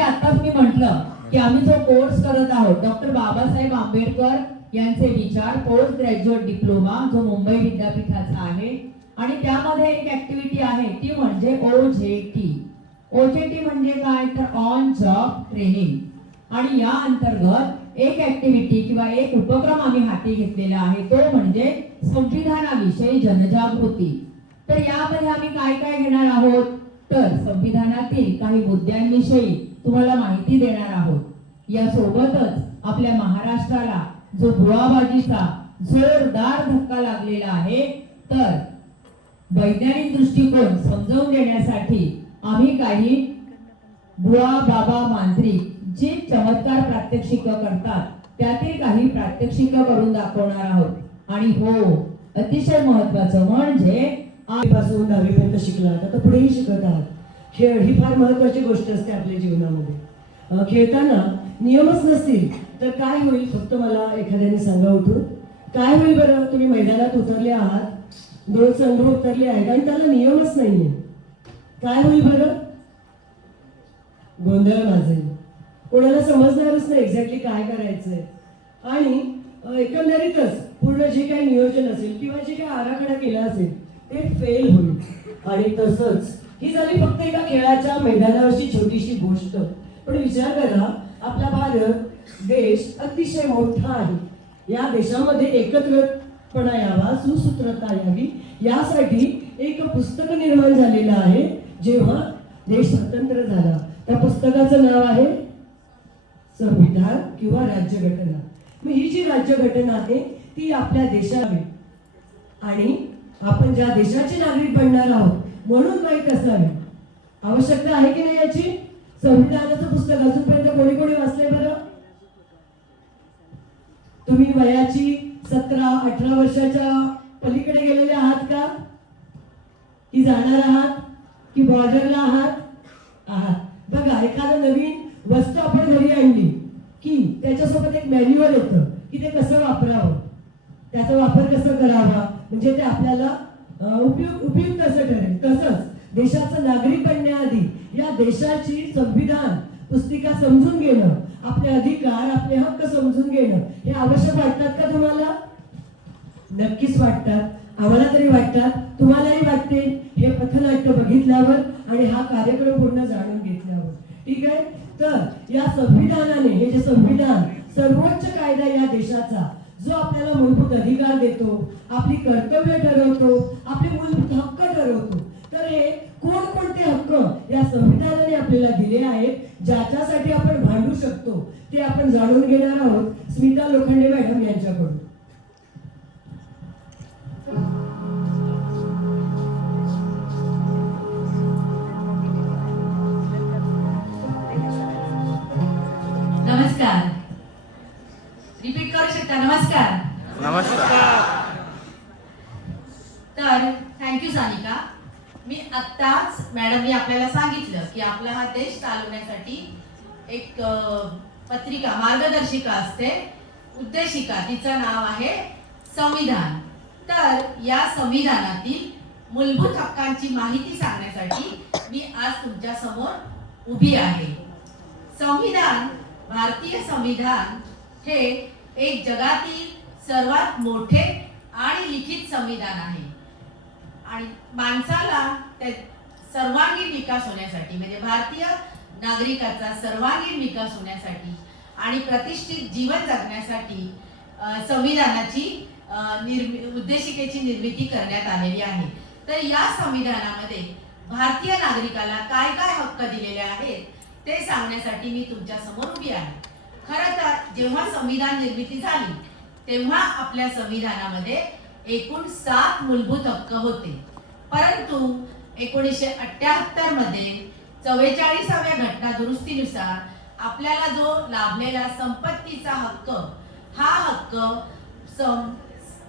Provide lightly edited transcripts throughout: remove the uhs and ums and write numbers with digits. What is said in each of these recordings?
आताच मी म्हटलं की आम्ही जो कोर्स करत आहोत डॉक्टर बाबासाहेब आंबेडकर यांचे विचार पोस्ट ग्रॅज्युएट डिप्लोमा जो मुंबई विद्यापीठाचा आहे आणि त्यामध्ये एक ऍक्टिव्हिटी आहे ती म्हणजे OJT. OJT म्हणजे काय तर ऑन जॉब ट्रेनिंग आणि या अंतर्गत एक ऍक्टिव्हिटी किंवा एक उपक्रम आम्ही हाती घेतलेला आहे तो म्हणजे संविधानाविषयी जनजागृती. तर यामध्ये आम्ही काय काय घेणार आहोत तर संविधानातील काही मुद्द्यांविषयी तुम्हाला माहिती देणार आहोत. यासोबतच आपल्या महाराष्ट्राला जो बुळाबाजीचा जोरदार धक्का लागलेला आहे तर वैज्ञानिक दृष्टिकोन समजावून देण्यासाठी आम्ही काही बुवा बाबा मांत्रिक जे चमत्कार प्रात्यक्षिक करतात त्यातील काही प्रात्यक्षिक करून दाखवणार आहोत. आणि हो अतिशय महत्वाचं म्हणजे पासून 10वी पर्यंत शिकला आता पुढेही शिकत आहात. खेळ ही फार महत्वाची गोष्ट असते आपल्या जीवनामध्ये. खेळताना नियमच नसतील तर काय होईल फक्त मला एखाद्याने सांगा उठून काय होईल बरं. तुम्ही मैदानात उतरले आहात, 2 संघ उतरले आहेत आणि त्याला नियमच नाहीये, काय होईल बरं. गोंधळ माजेल, कोणाला समजणारच नाही एक्झॅक्टली काय करायचंय आणि एकंदरीतच पूर्ण जे काही नियोजन असेल किंवा जे काही आराखडा केला असेल ते फेल होईल. आणि तसंच ही झाली फक्त एका खेळाच्या मैदानावरची छोटीशी गोष्ट. पण विचार करा आपला भारत देश अतिशय मोठा आहे. या देशामध्ये एकत्रपणा यावा, सुसूत्रता यावी यासाठी एक पुस्तक निर्माण झालेलं आहे जेव्हा देश स्वतंत्र झाला. त्या पुस्तकाचं नाव आहे संविधान किंवा राज्यघटना. मग ही जी राज्यघटना आहे ती आपल्या देशाला आणि आपण ज्या देशाचे नागरिक बनणार आहोत म्हणून माहीत असावी. आवश्यकता आहे की नाही याची. संविधानाचं पुस्तक अजूनपर्यंत कोणी कोणी वाचलंय बरं. तुम्ही वयाची 17-18 वर्षाच्या पलीकडे गेलेले आहात का की जाणार आहात की बॉर्डरला आहात. बघा एखादं नवीन वस्तू आपण घरी आणली की त्याच्यासोबत एक मॅन्युअल येतं की ते कसं वापरावं, त्याचा वापर कसं करावा म्हणजे ते आपल्याला उपयुक्त असं ठरेल. तसंच देशाचं नागरिक बनण्याआधी या देशाची संविधान पुस्तिका समजून घेणं, आपले अधिकार आपले हक्क समजून घेणं हे आवश्यक वाटतात का तुम्हाला. नक्कीच वाटतात. आम्हाला तरी वाटतात, तुम्हालाही वाटते हे पथनाट्य बघितल्यावर आणि हा कार्यक्रम पूर्ण जाणून घेतल्यावर. ठीक आहे. तर या संविधानाने हे जे संविधान सर्वोच्च कायदा या देशाचा जो आपल्याला मूलभूत अधिकार देतो, आपली कर्तव्य ठरवतो, आपले मूलभूत हक्क ठरवतो. तर हे कोणकोणते हक्क या संविधानाने आपल्याला दिले आहेत ज्याच्यासाठी आपण भांडू शकतो ते आपण जाणून घेणार आहोत स्मिता लोखंडे मॅडम यांच्याकडून. नमस्कार. रिपीट करू शकता. नमस्कार. नमस्कार. तर थँक्यू सानिका. मी आत्ताच मॅडमनी आपल्याला सांगितलं की आपला हा देश चालवण्यासाठी एक पत्रिका मार्गदर्शिका असते, उद्देशिका, तिचं नाव आहे संविधान. तर या संविधानातील मूलभूत हक्कांची माहिती सांगण्यासाठी मी आज तुमच्या समोर उभी आहे. संविधान, भारतीय संविधान हे एक जगातील सर्वात मोठे आणि लिखित संविधान आहे आणि माणसाला सर्वांगीण विकास होण्यासाठी म्हणजे भारतीय नागरिकाचा सर्वांगीण विकास होण्यासाठी आणि प्रतिष्ठित जीवन जगण्यासाठी संविधानाची उद्देशिकेची निर्मिती करण्यात आलेली आहे. तर या संविधानामध्ये भारतीय नागरिकाला काय काय हक्क दिलेले आहेत ते सांगण्यासाठी मी तुमच्या समोर उभी आहे. खरं तर जेव्हा संविधान निर्मिती झाली तेव्हा आपल्या संविधानामध्ये एकूण 7 मूलभूत हक्क होते. परंतु 1978 मध्ये 44व्या घटना दुरुस्तीनुसार आपल्याला जो लाभलेला संपत्तीचा हक्क हा हक्क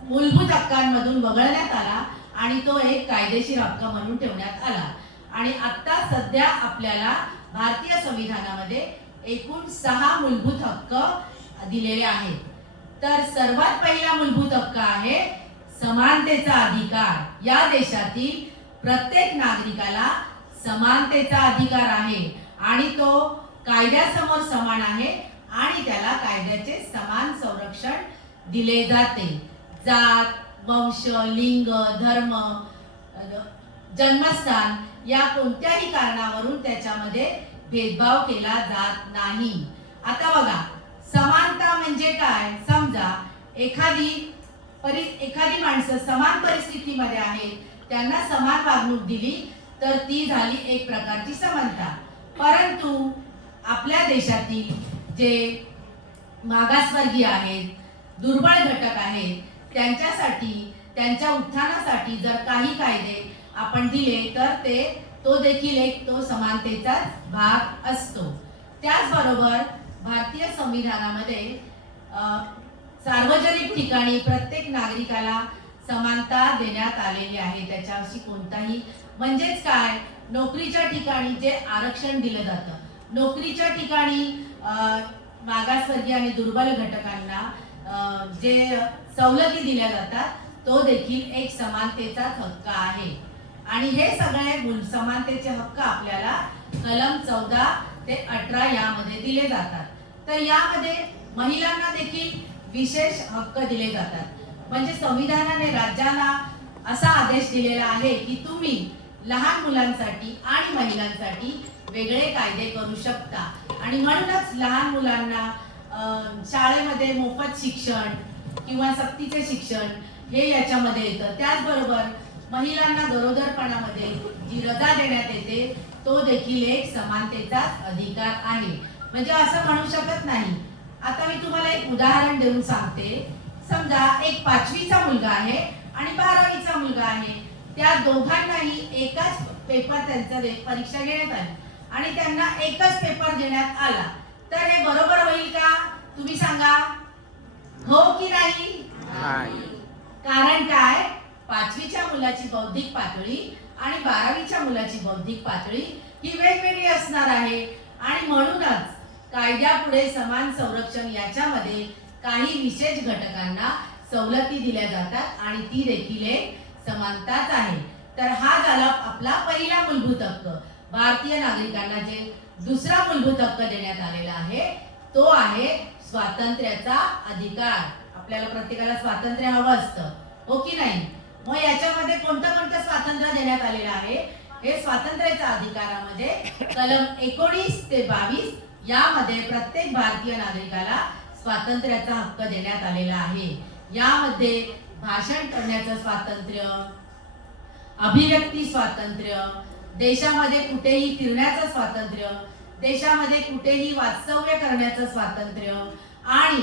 मूलभूत हक्कांमधून वगळण्यात आला आणि तो एक कायदेशीर हक्क म्हणून ठेवण्यात आला. आणि आता सध्या आपल्याला भारतीय संविधानामध्ये एकूण 6 मूलभूत हक्क दिलेले आहेत. तर सर्वात पहिला मूलभूत हक्क आहे समानतेचा अधिकार. या देशातील प्रत्येक नागरिकाला समानतेचा अधिकार आहे आणि तो कायद्यासमोर समान आहे आणि त्याला कायद्याचे समान संरक्षण दिले जाते. जात, वंश, लिंग, धर्म, जन्मस्थान या कोणत्याही कारणावरून त्याच्यामध्ये भेदभाव केला जात नाही. आता बघा, समानता म्हणजे काय? समजा एखादी माणसं समान परिस्थितीमध्ये आहेत, त्यांना समान वागणूक दिली तर ती झाली एक प्रकारची समानता. परंतु आपल्या देशातील जे मागासवर्गीय आहेत, दुर्बळ घटक आहेत, त्यांच्यासाठी त्यांच्या उत्थानासाठी जर काही कायदे आपण दिले तर तो देखील तो समानतेचाच भाग असतो. त्याचबरोबर भारतीय संविधानामध्ये सार्वजनिक ठिकाणी प्रत्येक नागरिकाला समानता देण्यात आलेली आहे. त्याच्याशी कोणताही म्हणजेच काय, नोकरीच्या ठिकाणी जे आरक्षण दिलं जातं, नोकरीच्या ठिकाणी मागासवर्गीय आणि दुर्बल घटकांना जे सवलती दिल्या जातात तो देखील एक समानतेचाच हक्क आहे. आणि हे सगळे समानतेचे हक्क आपल्याला कलम 14 ते 18 यामध्ये दिले जातात. तर यामध्ये महिलांना देखील विशेष हक्क दिले जातात. म्हणजे संविधानाने राज्याला असा आदेश दिलेला आहे की तुम्ही लहान मुलांसाठी आणि महिलांसाठी वेगळे कायदे करू शकता. आणि म्हणूनच लहान मुलांना शाळेमध्ये मोफत शिक्षण किंवा सक्तीचे शिक्षण हे याच्यामध्ये येतं. त्याचबरोबर महिलांना गरोदरपणामध्ये जी रजा देण्यात येते तो देखील एक समानतेचाच अधिकार आहे. म्हणजे असं म्हणू शकत नाही. आता मी तुम्हाला एक उदाहरण देऊन सांगते. समजा एक 5वीचा मुलगा आहे आणि 12वीचा मुलगा आहे. त्या दोघांनाही एकच पेपर त्यांचं परीक्षा घेण्यात आली आणि त्यांना एकच पेपर देण्यात आला, तर हे बरोबर होईल का? तुम्ही सांगा, हो की नाही? कारण काय, 5वीच्या मुलाची बौद्धिक पातळी आणि 12वीच्या मुलाची बौद्धिक पातळी ही वेगवेगळी असणार आहे. आणि म्हणूनच कायद्यापुढे समान संरक्षण याच्यामध्ये काही विशेष घटकांना सवलती दिल्या जातात आणि ती देखील एक समानताच आहे. तर हा झाला आपला पहिला मूलभूत हक्क. भारतीय नागरिकांना जे दुसरा मूलभूत हक्क देण्यात आलेला आहे तो आहे स्वातंत्र्याचा अधिकार. आपल्याला प्रत्येकाला स्वातंत्र्य हवं असतं, हो की नाही? मग याच्यामध्ये कोणतं कोणतं स्वातंत्र्य देण्यात आलेलं आहे? हे स्वातंत्र्याच्या अधिकारामध्ये कलम 19 ते 22 यामध्ये प्रत्येक भारतीय नागरिकाला स्वातंत्र्याचा हक्क देण्यात आलेला आहे. यामध्ये भाषण करण्याचं स्वातंत्र्य, अभिव्यक्ती स्वातंत्र्य, देशामध्ये कुठेही फिरण्याचं स्वातंत्र्य, देशामध्ये कुठेही वास्तव्य करण्याचं स्वातंत्र्य आणि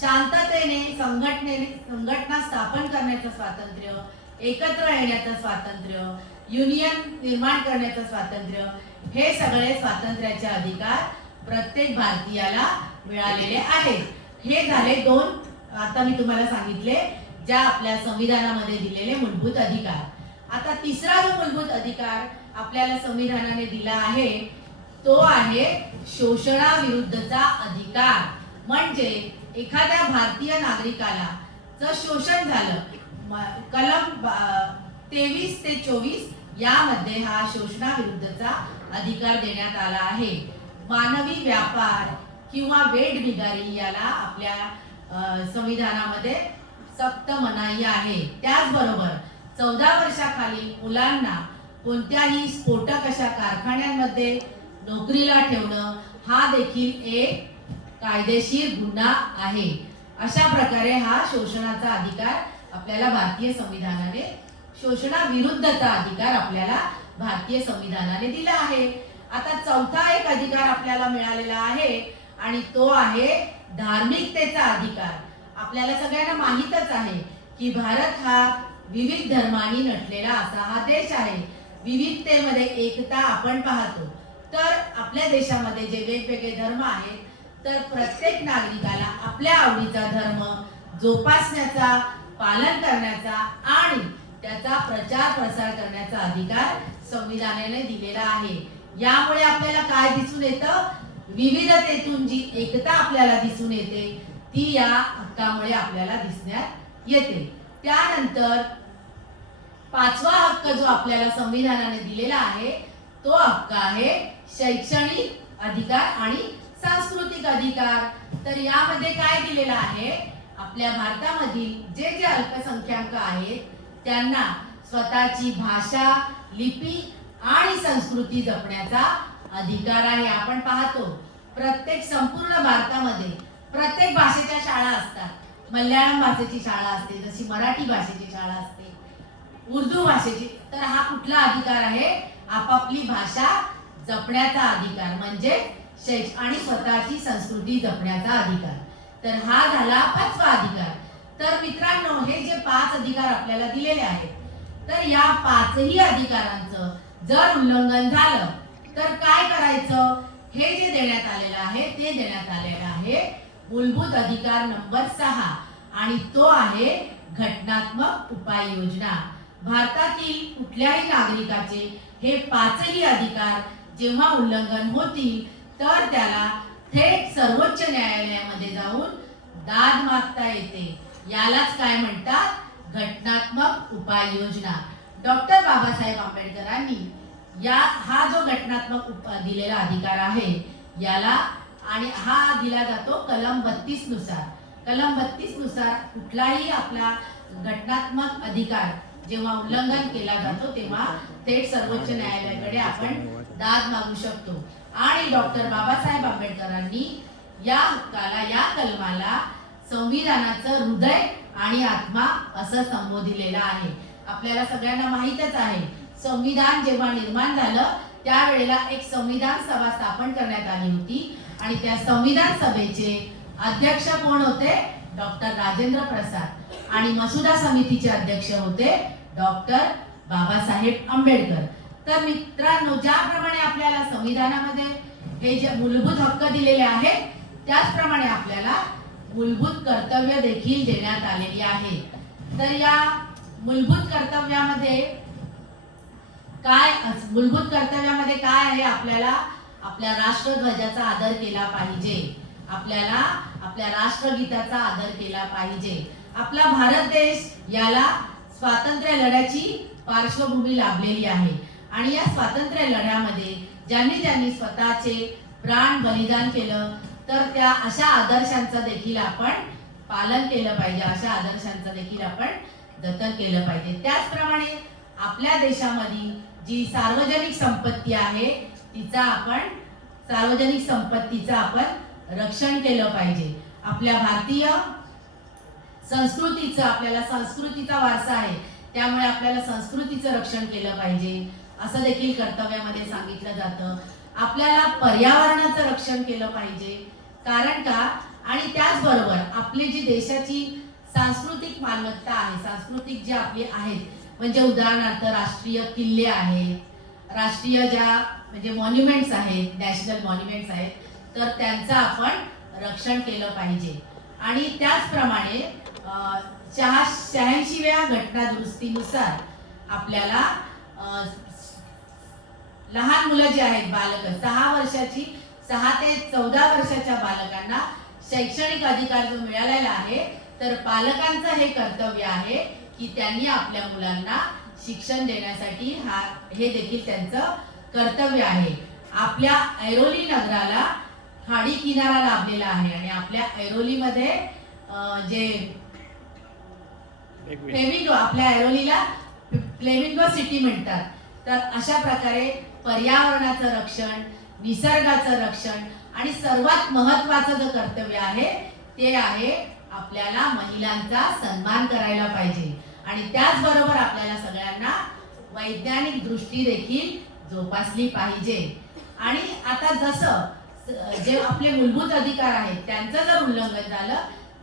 शांततेने संघटना स्थापन करण्याचं स्वातंत्र्य, एकत्र येण्याचं स्वातंत्र्य, युनियन निर्माण करण्याचं स्वातंत्र्य, हे सगळे स्वातंत्र्याचे अधिकार प्रत्येक भारतीयाला मिळालेले आहेत. हे झाले दोन, आता मी तुम्हाला सांगितले, ज्या आपल्या संविधानामध्ये दिलेले मूलभूत अधिकार. आता तिसरा जो मूलभूत अधिकार आपल्याला संविधानाने दिला आहे तो आहे शोषणाविरुद्धचा अधिकार. म्हणजे एखाद्या भारतीय नागरिकाला जर शोषण झालं, कलम 23 ते 24 यामध्ये हा शोषणाविरुद्धचा अधिकार देण्यात आला आहे. मानवी व्यापार किंवा वेठबिगारी याला आपल्या संविधानामध्ये सक्त मनाई आहे. त्याचबरोबर 14 वर्षाखालील मुलांना कोणत्याही स्फोटक अशा कारखान्यांमध्ये नोकरीला ठेवणं हा देखील एक कायदेशीर गुन्हा आहे. अशा प्रकारे हा शोषणाचा अधिकार आपल्याला भारतीय संविधानाने, शोषणाविरुद्धचा अधिकार आपल्याला भारतीय संविधानाने दिला आहे. आता चौथा एक अधिकार आपल्याला मिळालेला आहे आणि तो आहे धार्मिकतेचा अधिकार. आपल्याला सगळ्यांना माहीतच आहे की भारत हा विविध धर्मांनी नटलेला असा हा देश आहे. विविधतेमध्ये एकता आपण पाहतो. तर आपल्या देशामध्ये जे वेगवेगळे धर्म आहेत, तर प्रत्येक नागरिकाला आपल्या आवडीचा धर्म जोपासण्याचा, पालन करण्याचा आणि त्याचा प्रचार प्रसार करण्याचा अधिकार संविधानाने दिलेला आहे. यामुळे आपल्याला काय दिसून येतं? विविधतेतून जी एकता आपल्याला दिसून येते ती या हक्कामुळे आपल्याला दिसण्यात येते. त्यानंतर पाचवा हक्क जो आपल्याला संविधानाने दिलेला आहे तो हक्क आहे शैक्षणिक अधिकार आणि सांस्कृतिक अधिकार. तर यामध्ये काय दिलेलं आहे, आपल्या भारतामधील जे जे अल्पसंख्याक आहेत त्यांना स्वतःची भाषा, लिपी आणि संस्कृती जपण्याचा अधिकार आहे. आपण पाहतो प्रत्येक संपूर्ण भारतामध्ये प्रत्येक भाषेच्या शाळा असतात. मल्याळम भाषेची शाळा असते, जशी मराठी भाषेची शाळा असते, उर्दू भाषेची. तर हा कुठला अधिकार आहे, आपापली भाषा जपण्याचा अधिकार म्हणजे आणि स्वतःची संस्कृती जपण्याचा अधिकार. तर हा झाला 5वा अधिकार. तर मित्रांनो, हे जे 5 अधिकार आपल्याला दिलेले आहेत, तर या 5ही अधिकारांचं जर उल्लंघन झालं तर काय करायचं, हे जे देण्यात आलेलं आहे ते देण्यात आलेलं आहे मूलभूत अधिकार नंबर 6 आणि तो आहे घटनात्मक उपाययोजना. भारतातील कुठल्याही नागरिकाचे हे 5ही अधिकार जेव्हा उल्लंघन होतील तर त्याला थेट सर्वोच्च न्यायालयामध्ये जाऊन दाद मागता येते. यालाच काय म्हणतात, घटनात्मक उपाययोजना. डॉक्टर बाबासाहेब आंबेडकरांनी हा जो घटनात्मक दिलेला अधिकार आहे याला, आणि हा दिला जातो कलम 32 नुसार. कलम 32 नुसार कुठलाही आपला घटनात्मक अधिकार जेव्हा उल्लंघन केला जातो तेव्हा थेट सर्वोच्च न्यायालयाकडे आपण दाद मागू शकतो. आणि डॉक्टर बाबासाहेब आंबेडकरांनी या हक्काला, या कलमाला संविधानाचं हृदय आणि आत्मा असं संबोधिलेलं आहे. आपल्याला सगळ्यांना माहीतच आहे, संविधान जेव्हा निर्माण झालं त्यावेळेला एक संविधान सभा स्थापन करण्यात आली होती आणि त्या संविधान सभेचे अध्यक्ष कोण होते, डॉक्टर राजेंद्र प्रसाद, आणि मसुदा समितीचे अध्यक्ष होते डॉक्टर बाबासाहेब आंबेडकर. तर मित्रांनो, ज्याप्रमाणे आपल्याला संविधानामध्ये हे जे मूलभूत हक्क दिलेले आहेत त्याचप्रमाणे आपल्याला मूलभूत कर्तव्य देखील देण्यात आलेली आहे. तर या मूलभूत कर्तव्यामध्ये काय आहे, आपल्याला आपल्या राष्ट्रध्वजाचा आदर केला पाहिजे, आपल्याला आपल्या राष्ट्रगीताचा आदर केला पाहिजे. आपला भारत देश याला स्वातंत्र्य लढ्याची पार्श्वभूमी लाभलेली आहे आणि या स्वातंत्र्य लढ्यामध्ये ज्यांनी स्वतःचे प्राण बलिदान केलं तर त्या अशा आदर्शांचं देखील आपण पालन केलं पाहिजे, अशा आदर्शांचं देखील आपण जतन केलं पाहिजे. त्याचप्रमाणे आपल्या देशामध्ये जी सार्वजनिक संपत्ती आहे सार्वजनिक संपत्तीचं आपण रक्षण केलं पाहिजे. आपल्या भारतीय संस्कृतीचं, आपल्याला संस्कृतीचा वारसा आहे त्यामुळे आपल्याला संस्कृतीचं रक्षण केलं पाहिजे असं देखील कर्तव्यामध्ये सांगितलं जातं. आपल्याला पर्यावरणाचं रक्षण केलं पाहिजे, कारण का, आणि त्याचबरोबर आपली जी देशाची सांस्कृतिक मालमत्ता आहे, सांस्कृतिक जे आपले आहेत, म्हणजे उदाहरणार्थ राष्ट्रीय किल्ले आहेत, राष्ट्रीय ज्या म्हणजे मॉन्युमेंट्स आहेत, नॅशनल मॉन्युमेंट्स आहेत, तर त्यांचं आपण रक्षण केलं पाहिजे. आणि त्याचप्रमाणे 86व्या घटना दुरुस्तीनुसार आपल्याला लहान मुलं जे आहेत, बालक 6 ते 14 वर्षाच्या बालकांना शैक्षणिक अधिकार जो मिळालेला आहे, तर पालकांचं हे कर्तव्य आहे की त्यांनी आपल्या मुलांना शिक्षण देण्यासाठी हे देखील त्यांचं कर्तव्य आहे. आपल्या ऐरोली नगराला खाडी किनारा लाभलेला आहे आणि आपल्या ऐरोलीमध्ये जे फ्लेमिंगो, आपल्या ऐरोलीला फ्लेमिंगो सिटी म्हणतात. तर अशा प्रकारे पर्यावरणाचं रक्षण, निसर्गाचं रक्षण आणि सर्वात महत्त्वाचं जे कर्तव्य आहे ते आहे आपल्याला महिलांचा सन्मान करायला पाहिजे. आणि त्याचबरोबर आपल्याला सगळ्यांना वैज्ञानिक दृष्टी देखील जोपासली पाहिजे. आणि आता जसं जे आपले मूलभूत अधिकार आहेत त्यांचं जर उल्लंघन झालं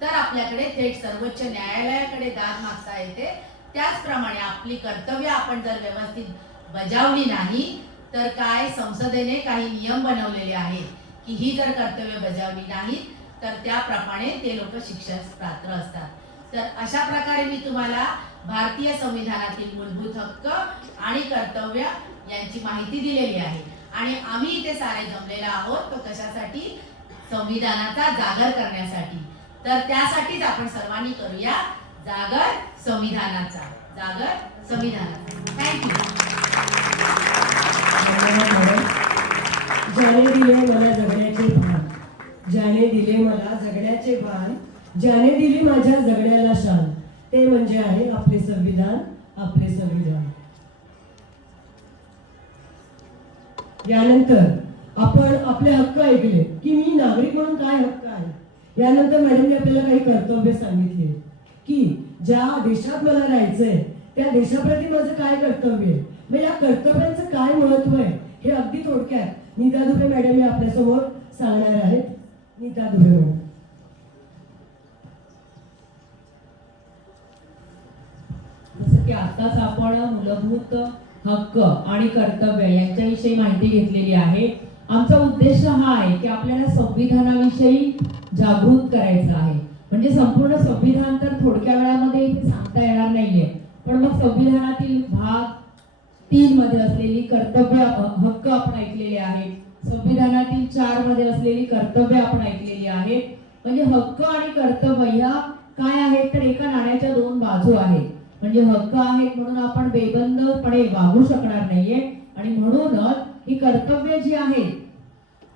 तर आपल्याकडे थेट सर्वोच्च न्यायालयाकडे दाद मागता येते. त्याचप्रमाणे आपली कर्तव्य आपण जर व्यवस्थित बजावली नाही तर काय, संसदेने काही नियम बनवलेले आहेत की ही जर कर्तव्य बजावली नाही तर त्याप्रमाणे ते लोक शिक्षेस पात्र असतात. तर अशा प्रकारे मी तुम्हाला भारतीय संविधानातील मूलभूत हक्क आणि कर्तव्य यांची माहिती दिलेली आहे. आणि आम्ही इथे सारे जमलेलो आहोत तो कशासाठी, संविधानाचा जागर करण्यासाठी. तर त्यासाठीच आपण सर्वांनी करूया जागर संविधानाचा, जागर संविधानाचा. थँक्यू. ज्याने दिले मला जगण्याचे भान, ज्याने दिले मला जगण्याचे भान, ज्याने दिली माझ्या जगण्याला शान, ते म्हणजे आहे आपले संविधान, आपले संविधान. यानंतर आपण आपले हक्क ऐकले की मी नागरिक म्हणून काय हक्क आहे. यानंतर मॅडमने आपल्याला काही कर्तव्य सांगितले की ज्या देशात मला राहायचंय त्या देशाप्रती माझं काय कर्तव्य आहे. मग या कर्तव्यांचं काय महत्व आहे हे अगदी थोडक्यात नीता दुबे मॅडम आपल्या समोर सांगणार आहेत. नीता दुबे मॅडम. जसं की आताच आपण मूलभूत हक्क आणि कर्तव्य यांच्याविषयी माहिती घेतलेली आहे. आमचा उद्देश हा आहे की आपल्याला संविधानाविषयी जागृत करायचं आहे. म्हणजे संपूर्ण संविधान तर थोडक्या वेळामध्ये इथे सांगता येणार नाहीये, पण मग संविधानातील भाग 3 मध्ये असलेली कर्तव्य हक्क आपण ऐकलेले आहेत, संविधानातील 4 मध्ये असलेली कर्तव्य आपण ऐकलेली आहेत. म्हणजे हक्क आणि कर्तव्य ह्या काय आहेत तर एका नाण्याच्या 2 बाजू आहेत. म्हणजे हक्क आहेत म्हणून आपण बेबंदपणे वागू शकणार नाहीये आणि म्हणूनच ही कर्तव्य जी आहेत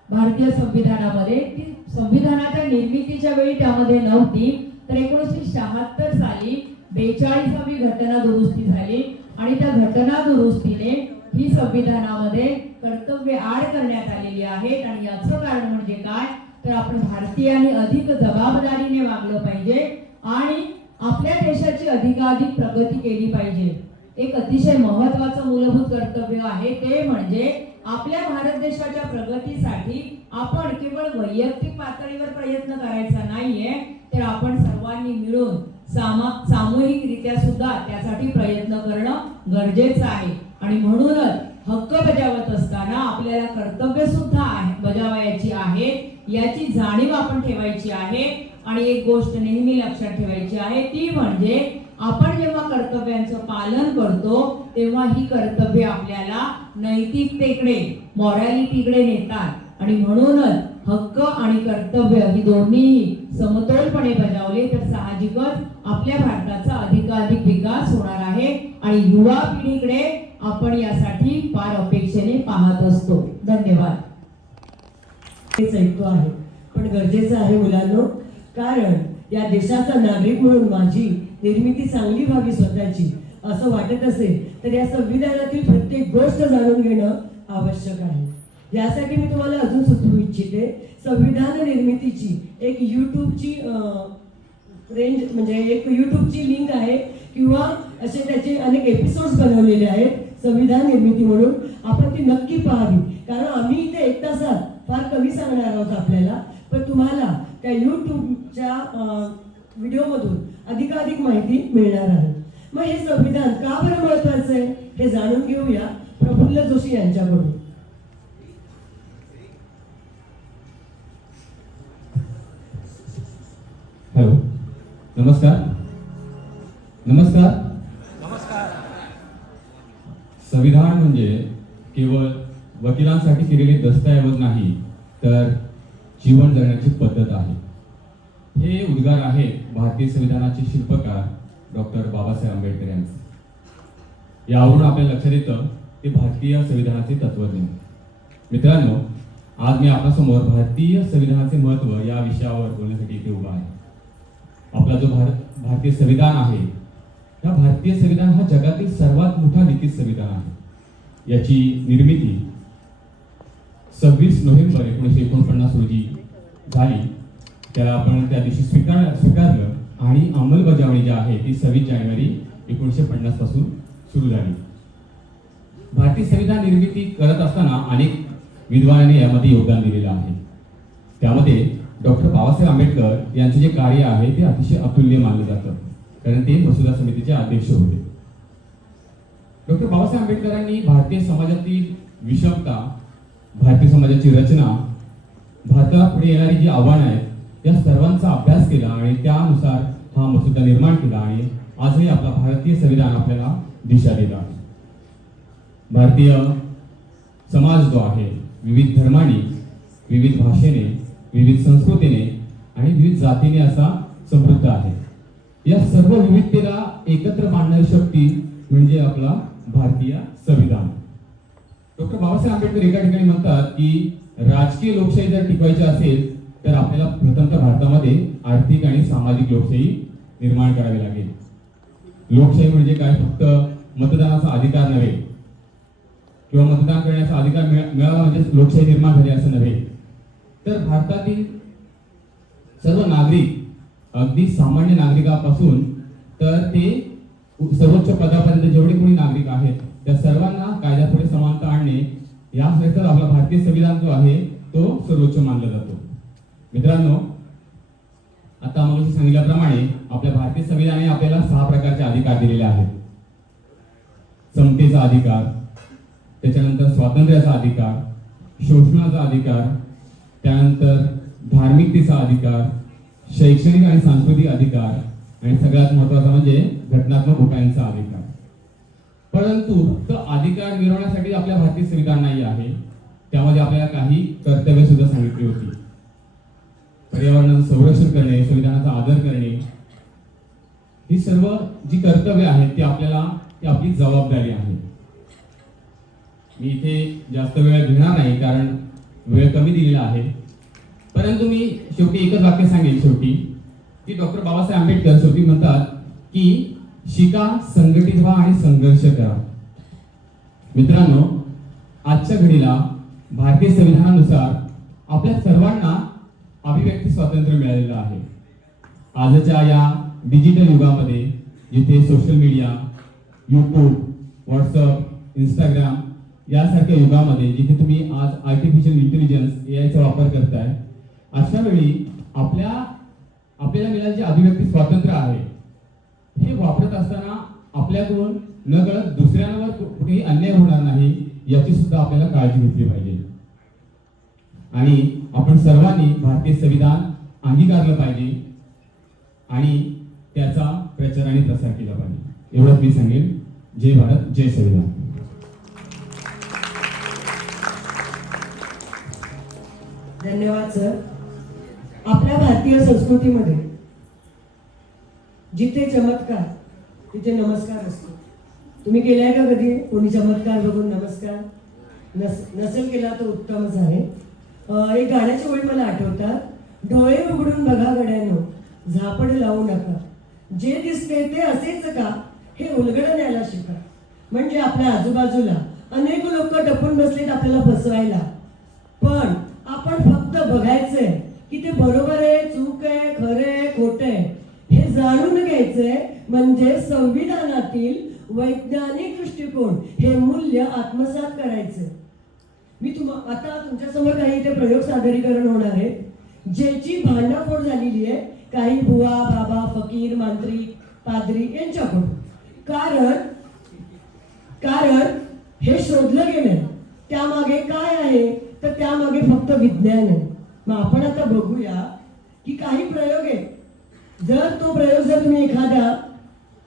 भारतीय संविधानामध्ये ती संविधानाच्या निर्मितीच्या वेळी त्यामध्ये नव्हती. तर 1976 साली 42वी घटना दुरुस्ती झाली आणि त्या घटना दुरुस्तीने ही संविधानामध्ये कर्तव्य ऍड करण्यात आलेली आहेत. आणि याचं कारण म्हणजे काय तर आपण भारतीयांनी अधिक जबाबदारीने वागलं पाहिजे आणि आपल्या देशाची अधिकाधिक प्रगती केली पाहिजे. एक अतिशय महत्त्वाचं मूलभूत कर्तव्य आहे ते म्हणजे आपल्या भारत देशाच्या प्रगतीसाठी आपण केवळ वैयक्तिक पातळीवर प्रयत्न करायचा नाहीये, तर आपण सर्वांनी मिळून सामूहिकरित्या सुद्धा त्यासाठी प्रयत्न करणं गरजेचं आहे. आणि म्हणूनच हक्क बजावत असताना आपल्याला कर्तव्य सुद्धा बजावायची आहे याची जाणीव आपण ठेवायची आहे. आणि एक गोष्ट नेहमी लक्षात ठेवायची आहे ती म्हणजे आपण जेव्हा कर्तव्यांचं पालन करतो तेव्हा ही कर्तव्य आपल्याला नैतिकतेकडे मॉरॅलिटीकडे नेतात. आणि म्हणूनच हक्क आणि कर्तव्य ही दोन्हीही समतोलपणे बजावले तर साहजिकच आपल्या भारताचा अधिकाधिक विकास होणार आहे. आणि युवा पिढीकडे आपण यासाठी फार अपेक्षेने पाहत असतो. धन्यवाद. हेच ऐकतो आहे पण गरजेचं आहे मुलांनो, कारण या देशाचा नागरिक म्हणून माझी निर्मिती चांगली व्हावी स्वतःची असं वाटत असेल तर या संविधानातील प्रत्येक गोष्ट जाणून घेणं आवश्यक आहे. यासाठी मी तुम्हाला अजून सुचवू इच्छिते, संविधान निर्मितीची एक यूट्यूबची रेंज म्हणजे एक यूट्यूबची लिंक आहे किंवा असे त्याचे अनेक एपिसोड्स बनवलेले आहेत संविधान निर्मिती म्हणून. आपण ती नक्की पाहावी, कारण आम्ही इथे 1 तासात फार कमी सांगणार आहोत आपल्याला, पण तुम्हाला त्या यूट्यूबच्या व्हिडिओमधून अधिकाधिक माहिती मिळणार आहे. मग हे संविधान का बरं महत्वाचं आहे हे जाणून घेऊया प्रफुल्ल जोशी यांच्याकडून. हॅलो, नमस्कार. नमस्कार. संविधान म्हणजे केवळ वकिलांसाठी केलेले दस्तऐवज नाही तर जीवन जगण्याची पद्धत आहे. हे उद्गार आहेत भारतीय संविधानाचे शिल्पकार डॉक्टर बाबासाहेब आंबेडकर यांचे. यावरून आपल्या लक्षात येतं ते भारतीय संविधानाचे तत्वज्ञ. मित्रांनो, आज मी आपल्यासमोर भारतीय संविधानाचे महत्त्व या विषयावर बोलण्यासाठी इथे उभा आहे. आपला जो भारतीय संविधान आहे, या भारतीय संविधान हा जगातील सर्वात मोठा लिखित संविधान आहे. याची निर्मिती 26 नोव्हेंबर 1949 रोजी झाली. त्याला आपण त्या दिवशी स्वीकारलं आणि अंमलबजावणी जी आहे ती 26 जानेवारी 1950 पासून सुरू झाली. भारतीय संविधान निर्मिती करत असताना अनेक विद्वानांनी यामध्ये योगदान दिलेलं आहे. त्यामध्ये डॉक्टर बाबासाहेब आंबेडकर यांचे जे कार्य आहे ते अतिशय अतुल्य मानलं जातं, कारण ते मसुदा समितीचे अध्यक्ष होते. डॉक्टर बाबासाहेब आंबेडकरांनी भारतीय समाजातील विषमता, भारतीय समाजाची रचना, भारताला पुढे येणारी जी आव्हानं आहेत या सर्वांचा अभ्यास केला आणि त्यानुसार हा मसुदा निर्माण केला आणि आजही आपला भारतीय संविधान आपल्याला दिशा देत आहे. भारतीय समाज जो आहे विविध धर्मांनी, विविध भाषेने, विविध संस्कृतीने आणि विविध जातीने असा समृद्ध आहे. या सर्व विविधतेला एकत्र बांधणारी शक्ती म्हणजे आपला भारतीय संविधान. डॉक्टर बाबासाहेब आंबेडकर एका ठिकाणी म्हणतात की राजकीय लोकशाही जर टिकवायची असेल तर आपल्याला प्रथमतः भारतामध्ये आर्थिक आणि सामाजिक लोकशाही निर्माण करावी लागेल. लोकशाही म्हणजे काय, फक्त मतदानाचा अधिकार नव्हे किंवा मतदान करण्याचा अधिकार मिळावा म्हणजे लोकशाही निर्माण झाली असं नव्हे, तर भारतातील सर्व नागरिक, अगदी सामान्य नागरिकापासून तर ते सर्वोच्च पदापर्यंत जेवढे कोणी नागरिक आहेत त्या सर्वांना कायद्यापुढे समानता आणणे, यासाठी आपला भारतीय संविधान जो आहे तो सर्वोच्च मानला जातो. मित्रांनो, आता मग सांगितल्याप्रमाणे आपल्या भारतीय संविधानाने आपल्याला 6 प्रकारचे अधिकार दिलेले आहेत. समतेचा अधिकार, त्याच्यानंतर स्वातंत्र्याचा अधिकार, शोषणाचा अधिकार, त्यानंतर धार्मिकतेचा अधिकार, शैक्षणिक आणि सांस्कृतिक अधिकार आणि सगळ्यात महत्त्वाचा म्हणजे घटनात्मक उपायांचा अधिकार. परंतु तो अधिकार मिळवण्यासाठी आपल्या भारतीय संविधान नाही आहे, त्यामध्ये आपल्याला काही कर्तव्य सुद्धा सांगितली होती. पर्यावरणाचं संरक्षण करणे, संविधानाचा आदर करणे, ही सर्व जी कर्तव्य आहेत ती आपली जबाबदारी आहे. मी इथे जास्त वेळ घेणार नाही कारण वेळ कमी दिलेला आहे, परंतु मी शेवटी एकच वाक्य सांगेन शेवटी की डॉक्टर बाबासाहेब आंबेडकर शेवटी म्हणतात की शिका, संघटित व्हा आणि संघर्ष करा. मित्रांनो, आजच्या घडीला भारतीय संविधानानुसार आपल्या सर्वांना अभिव्यक्ती स्वातंत्र्य मिळालेलं आहे. आजच्या या डिजिटल युगामध्ये जिथे social media, YouTube, WhatsApp, Instagram यासारख्या युगामध्ये जिथे तुम्ही आज आर्टिफिशियल इंटेलिजन्स AIचा वापर करताय, अशा वेळी आपल्याला मिळालेले जे अभिव्यक्ती स्वातंत्र्य आहे हे वापरत असताना आपल्याकडून न कळत दुसऱ्यांवर कुठेही अन्याय होणार नाही याची सुद्धा आपल्याला काळजी घेतली पाहिजे. आणि आपण सर्वांनी भारतीय संविधान अंगीकारलं पाहिजे आणि त्याचा प्रचार आणि प्रसार केला पाहिजे. एवढंच मी सांगेन. जय भारत, जय संविधान. धन्यवाद सर. आपल्या भारतीय संस्कृतीमध्ये जिथे चमत्कार तिथे नमस्कार असतो. तुम्ही केलाय का कधी कोणी चमत्कार बघून नमस्कार? नसेल केला तर उत्तमच आहे. एक गाण्याची ओळी मला आठवतात. डोळे उघडून बघा गड्यानो, झापड लावू नका, जे दिसते ते असेच का, हे उलगडून यायला शिका. म्हणजे आपल्या आजूबाजूला अनेक लोक टपून बसलेत आपल्याला फसवायला, पण आपण फक्त बघायचंय की ते बरोबर आहे, चूक आहे, खरं आहे, खोटं आहे हे जाणून घ्यायचंय. म्हणजे संविधानातील वैज्ञानिक दृष्टिकोन हे मूल्य आत्मसात करायचं. मी आता तुमच्यासमोर काही इथे प्रयोग सादरीकरण होणार आहे ज्याची भांडाफोड झालेली आहे काही बुवा, बाबा, फकीर, मांत्रिक, पाद्री यांच्याकडून. कारण हे शोधलं गेलंय. त्यामागे काय आहे तर त्यामागे फक्त विज्ञान आहे. मग आपण आता बघूया की काही प्रयोग आहेत. तो प्रयोग जर तुम्ही एखाद्या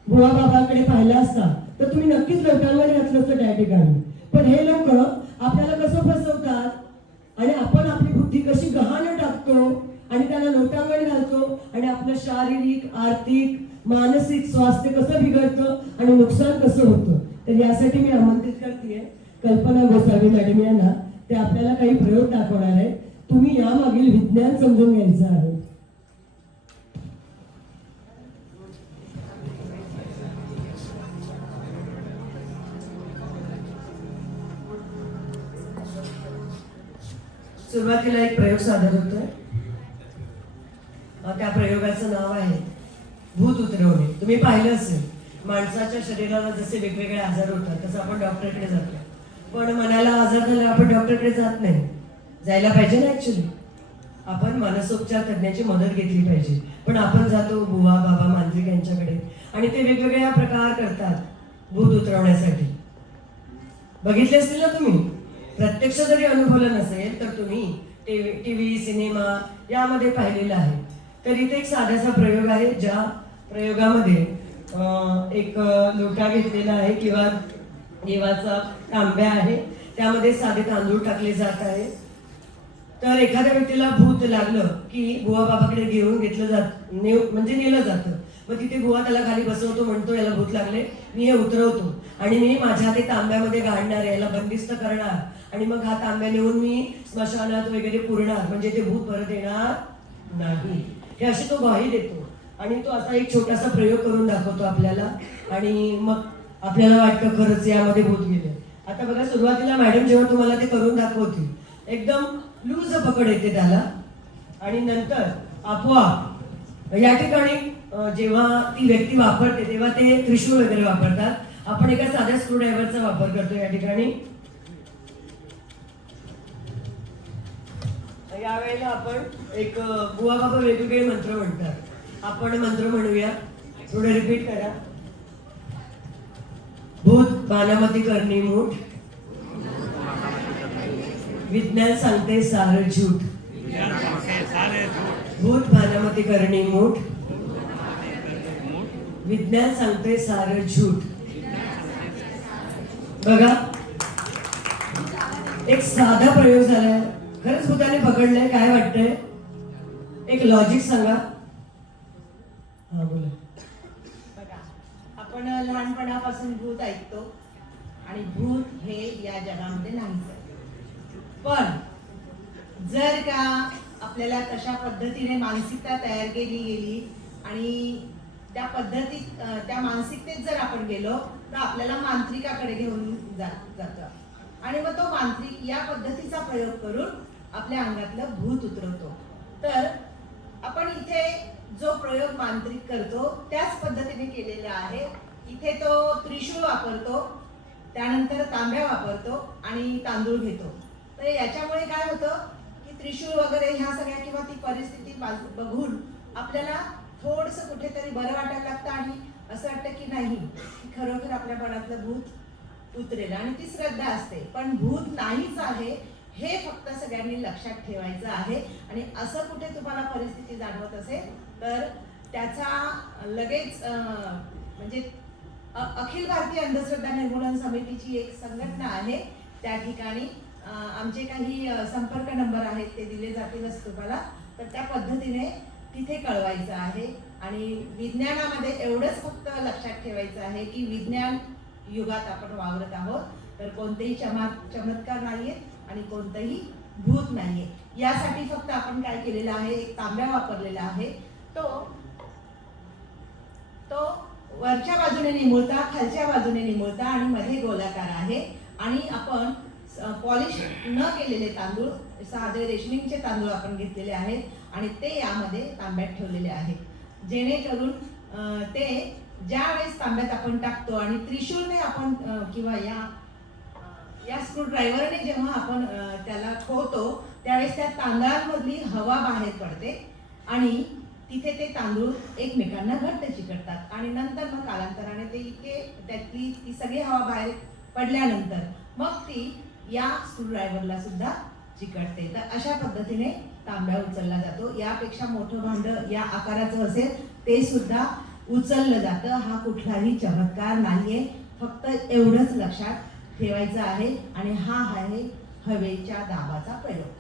बुवा बाबाकडे पाहिला असता तर तुम्ही नक्कीच लोटांमध्ये घातलं असतं त्या ठिकाणी. पण हे लोक आपल्याला कसं फसवतात आणि आपण आपली बुद्धी कशी गहाण टाकतो आणि त्याला लोटांगण घालतो आणि आपलं शारीरिक, आर्थिक, मानसिक स्वास्थ्य कसं बिघडतं आणि नुकसान कसं होतं. तर यासाठी मी आमंत्रित करतेय कल्पना गोसावी मॅडम यांना. ते आपल्याला काही प्रयोग दाखवणार आहे. तुम्ही यामागील विज्ञान समजून घ्यायचं आहे. सुरुवातीला एक प्रयोग सादर होतोय. त्या प्रयोगाचं नाव आहे भूत उतरवणे. तुम्ही पाहिलं असेल माणसाच्या शरीराला जसे वेगवेगळे आजार होतात तसं आपण डॉक्टरकडे जातो, पण मनाला आजार झाला आपण डॉक्टरकडे जात नाही. जायला पाहिजे ना. ऍक्च्युली आपण मानसोपचार तज्ञाची मदत घेतली पाहिजे, पण आपण जातो बुवा, बाबा, मांत्रिक यांच्याकडे आणि ते वेगवेगळ्या प्रकार करतात भूत उतरवण्यासाठी. बघितले असतील ना तुम्ही. प्रत्यक्ष जरी अनुभवलं नसेल तर तुम्ही टीव्ही, सिनेमा यामध्ये पाहिलेलं आहे. तर इथे एक साधासा प्रयोग आहे ज्या प्रयोगामध्ये एक लोटा घेतलेला आहे किंवा देवाचा तांब्या आहे, त्यामध्ये साधे तांदूळ टाकले जात आहे. तर एखाद्या व्यक्तीला भूत लागलं की बुवा बाबाकडे घेऊन नेलं जातं. मग तिथे बुवा त्याला खाली बसवतो, म्हणतो याला भूत लागले, मी हे उतरवतो आणि मी माझ्या ते तांब्यामध्ये गाडणार, याला बंदिस्त करणार आणि मग हा तांब्या नेऊन मी स्मशानात वगैरे पुरणार, म्हणजे ते भूत परत येणार नाही. हे अशी तो ग्वाही देतो आणि तो असा एक छोटासा प्रयोग करून दाखवतो आपल्याला आणि मग आपल्याला वाटतं खरंच यामध्ये भूत गेले. आता बघा, सुरुवातीला मॅडम जेव्हा तुम्हाला ते करून दाखवतील एकदम लूज पकड येते त्याला आणि नंतर आपोआप या ठिकाणी जेव्हा ती व्यक्ती वापरते तेव्हा ते त्रिशूळ वगैरे वापरतात. आपण एका साध्या स्क्रूड्रायव्हरचा वापर करतो या ठिकाणी. यावेळेला आपण एक बुवा बाबा वेगवेगळे मंत्र म्हणतात. आपण मंत्र म्हणूया, थोडं रिपीट करा. भूत बानामती करणी मूठ, विज्ञान सांगते सारं झूठ. भूत बानामती करणी मूठ, विज्ञान सांगते सारं झूठ. बघा, एक साधा प्रयोग झालाय, खरंच भूताने पकडलंय. काय वाटतंय? एक लॉजिक सांगा. हा बोला. बघा, आपण लहानपणापासून भूत ऐकतो आणि भूत हे या जगामध्ये नाहीच आहे. पण जर का आपल्याला तशा पद्धतीने मानसिकता तयार केली गेली आणि त्या पद्धतीत त्या मानसिकतेत जर आपण गेलो तर आपल्याला मांत्रिकाकडे घेऊन जातं आणि मग तो मांत्रिक या पद्धतीचा प्रयोग करून आपल्या अंगातलं भूत उतरवतो. तर आपण इथे जो प्रयोग मांत्रिक करतो त्याच पद्धतीने केलेला आहे. इथे तो त्रिशूळ वापरतो, त्यानंतर तांब्या वापरतो आणि तांदूळ घेतो. तर याच्यामुळे काय होतं की त्रिशूळ वगैरे ह्या सगळ्या किंवा ती परिस्थिती बघून आपल्याला थोडंसं कुठेतरी बरं वाटायला लागतं आणि असं वाटतं की नाही, की खरोखर आपल्या मनातलं भूत उतरेल आणि ती श्रद्धा असते. पण भूत नाहीच आहे हे फक्त सगळ्यांनी लक्षात ठेवायचं आहे. आणि असं कुठे तुम्हाला परिस्थिती जाणवत असेल तर त्याचा लगेच म्हणजे अखिल भारतीय अंधश्रद्धा निर्मूलन समितीची एक संघटना आहे, त्या ठिकाणी आमचे काही संपर्क नंबर आहेत, ते दिले जातीलच तुम्हाला. तर त्या पद्धतीने तिथे कळवायचं आहे. आणि विज्ञानामध्ये एवढंच फक्त लक्षात ठेवायचं आहे की विज्ञान युगात आपण वावरत आहोत. तर कोणतेही चमत्कार नाहीयेत आणि कोणतंही भूत नाहीये. यासाठी फक्त आपण काय केलेलं आहे, एक तांब्या वापरलेला आहे. तो वरच्या बाजूने निमुळता, खालच्या बाजूने निमुळता आणि मध्ये गोलाकार आहे. आणि आपण पॉलिश न केलेले तांदूळ, साधे रेशनिंगचे तांदूळ आपण घेतलेले आहेत आणि ते यामध्ये तांब्यात ठेवलेले आहेत, जेणेकरून ते ज्या वेळेस तांब्यात आपण टाकतो आणि त्रिशूळने आपण किंवा या स्क्रूड्रायव्हरने जेव्हा आपण त्याला खोवतो त्यावेळेस त्या तांदळांमधली हवा बाहेर पडते आणि तिथे ते तांदूळ एकमेकांना घट्ट चिकटतात आणि नंतर मग कालांतराने ते इतके त्यातली ती सगळी हवा बाहेर पडल्यानंतर मग ती या स्क्रूड्रायव्हरला सुद्धा चिकटते. तर अशा पद्धतीने तांब्या उचलला जातो. यापेक्षा मोठं भांड या आकाराचं असेल ते सुद्धा उचललं जातं. हा कुठलाही चमत्कार नाहीये, फक्त एवढंच लक्षात ठेवायचं आहे. आणि हा आहे हवेच्या दाबाचा प्रयोग.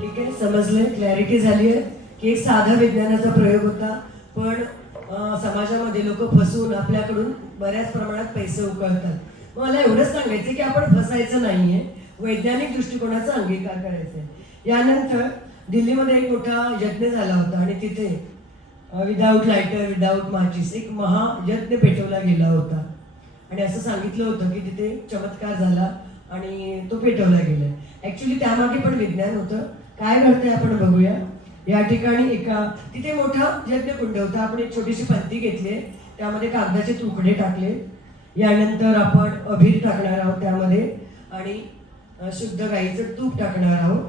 ठीक आहे, समजलंय, क्लॅरिटी झाली आहे की एक साधा विज्ञानाचा प्रयोग होता, पण समाजामध्ये लोक फसवून आपल्याकडून बऱ्याच प्रमाणात पैसे उकळतात. मला एवढंच सांगायचं की आपण फसायचं नाहीये, वैज्ञानिक दृष्टिकोनाचा अंगीकार करायचा आहे. यानंतर दिल्लीमध्ये एक मोठा यज्ञ झाला होता आणि तिथे विदाऊट लायटर, विदाऊट माचीस एक महायज्ञ पेटवला गेला होता आणि असं सांगितलं होतं की तिथे चमत्कार झाला आणि तो पेटवला गेला. ऍक्च्युली त्यामागे पण विज्ञान होतं. काय घडतंय आपण बघूया. या ठिकाणी तिथे मोठा यज्ञकुंड होता. आपण एक छोटीशी पत्ती घेतली, त्यामध्ये कागदाचे तुकडे टाकले. यानंतर आपण अबीर टाकणार आहोत त्यामध्ये आणि शुद्ध गाईचं तूप टाकणार आहोत.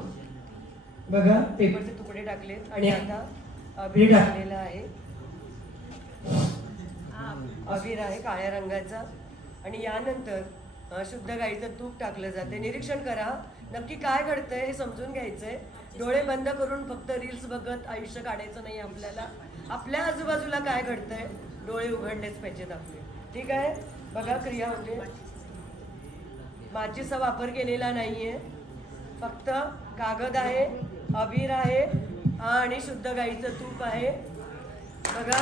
बघा, पेपरचे तुकडे टाकले आणि आता अबीर टाकलेला आहे. अबीर आहे काळ्या रंगाचा आणि यानंतर शुद्ध गाईचं तूप टाकलं जाते. निरीक्षण करा नक्की काय घडतंय हे समजून घ्यायचंय. डोळे बंद करून फक्त रील्स बघत आयुष्य काढायचं नाही आपल्याला. आपल्या आजूबाजूला काय घडतंय डोळे उघडलेच पाहिजेत आपले. ठीक आहे, बघा क्रिया होते. माचीचा वापर केलेला नाहीये, फक्त कागद आहे, अबीर आहे आणि शुद्ध गाईचं तूप आहे. बघा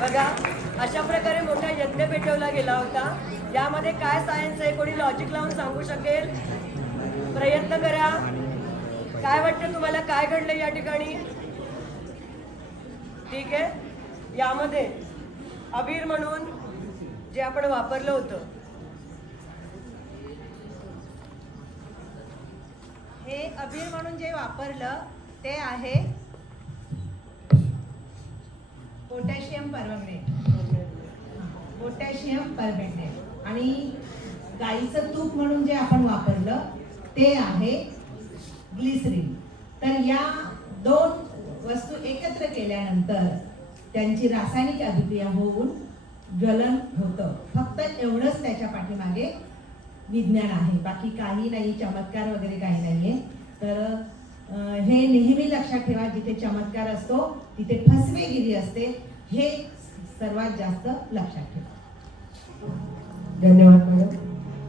बघा, अशा प्रकारे मोठा यज्ञ पेटवला गेला होता. यामध्ये काय सायन्स आहे, कोणी लॉजिक लावून सांगू शकेल? प्रयत्न करा. काय वाटतं तुम्हाला, काय घडलं या ठिकाणी? ठीक आहे, यामध्ये अबीर म्हणून जे आपण वापरलं होतं, हे अबीर म्हणून जे वापरलं ते आहे पोटॅशियम परमंगनेट. पोटॅशियम परमंगनेट. आणि गाईचं तूप म्हणून जे आपण वापरलं ते आहे ग्लिसरीन. तर या दोन वस्तू एकत्र केल्यानंतर त्यांची रासायनिक अभिक्रिया होऊन ज्वलन होतं. फक्त एवढंच त्याच्या पाठीमागे विज्ञान आहे, बाकी काही नाही, चमत्कार वगैरे काही नाहीये. तर हे नेहमी लक्षात ठेवा, जिथे चमत्कार असतो तिथे फसवेगिरी असते, हे सर्वात जास्त लक्षात ठेवा. धन्यवाद मॅडम.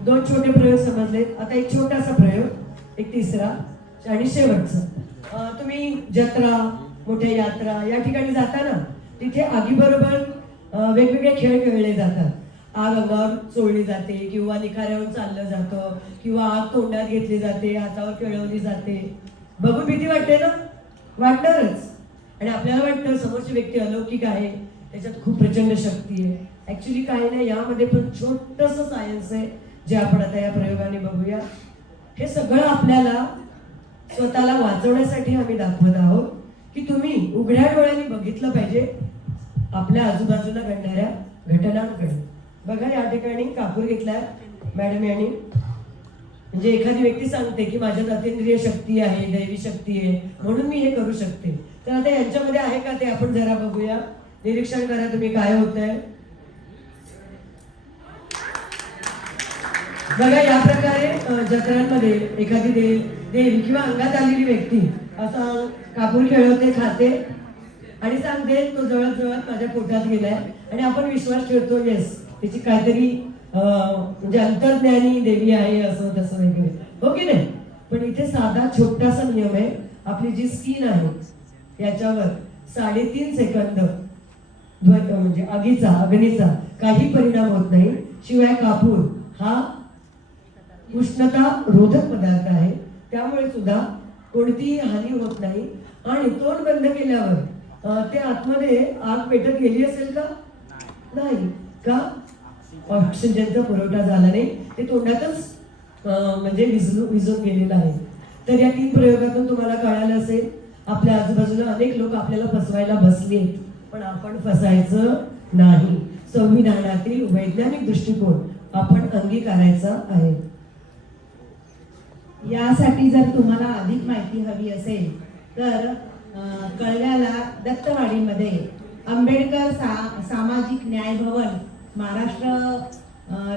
दोन छोटे प्रयोग समजले. आता एक छोटासा प्रयोग, एक तिसरा आणि शेवटचा. तुम्ही जत्रा, मोठ्या यात्रा या ठिकाणी जाता ना, तिथे आगीबरोबर वेगवेगळे खेळ खेळले जातात. आग अंगावर चोळली जाते किंवा निखाऱ्यावर चाललं जातं किंवा आग तोंडात घेतली जाते, हातावर खेळवली जाते. बघून भीती वाटते ना, वाटणारच. आणि आपल्याला वाटतं समोरची व्यक्ती अलौकिक आहे, त्याच्यात खूप प्रचंड शक्ती आहे. ऍक्च्युली काही नाही, यामध्ये पण छोटंसं सायन्स आहे जे आपण आता या प्रयोगाने बघूया. हे सगळं आपल्याला स्वतःला वाचवण्यासाठी आम्ही दाखवत आहोत की तुम्ही उघड्या डोळ्यांनी बघितलं पाहिजे आपल्या आजूबाजूला घडणाऱ्या घटनांकडे. बघा, या ठिकाणी कापूर घेतलाय मॅडम यांनी. म्हणजे एखादी व्यक्ती सांगते की माझ्यात अतिंद्रिय शक्ती आहे, दैवी शक्ती आहे, म्हणून मी हे करू शकते. तर आता यांच्यामध्ये आहे का ते आपण जरा बघूया. निरीक्षण करा तुम्ही काय होत आहे. बघा, या प्रकारे जत्रांमध्ये एखादी देवी किंवा अंगात आलेली व्यक्ती असा कापूर खेळवते, खाते आणि सांगते तो जवळ जवळ माझ्या पोटात गेलाय. आणि आपण विश्वास ठेवतो, येस त्याची काहीतरी म्हणजे अंतर्ज्ञानी देवी आहे, असं तसं वगैरे, हो की नाही. पण इथे साधा छोटासा नियम आहे. आपली जी स्किन आहे याच्यावर 3.5 सेकंद म्हणजे अग्नीचा काही परिणाम होत नाही. शिवाय कापूर हा उष्णता रोधक पदार्थ आहे, त्यामुळे सुद्धा कोणतीही हानी होत नाही. आणि तोंड बंद केल्यावर ते आतमध्ये आग पेटत गेली असेल का? नाही. का? ऑक्सिजनचा पुरवठा झाला नाही, ते तोंडातच म्हणजे विझून गेलेलं आहे. तर या 3 प्रयोगातून तुम्हाला कळालं असेल आपल्या आजूबाजूला अनेक लोक आपल्याला फसवायला बसले, पण आपण फसायचं नाही. संविधानातील वैज्ञानिक दृष्टिकोन आपण अंगीकारायचा आहे. यासाठी जर तुम्हाला अधिक माहिती हवी असेल तर कळव्याला दत्तवाडीमध्ये आंबेडकर सामाजिक न्याय भवन महाराष्ट्र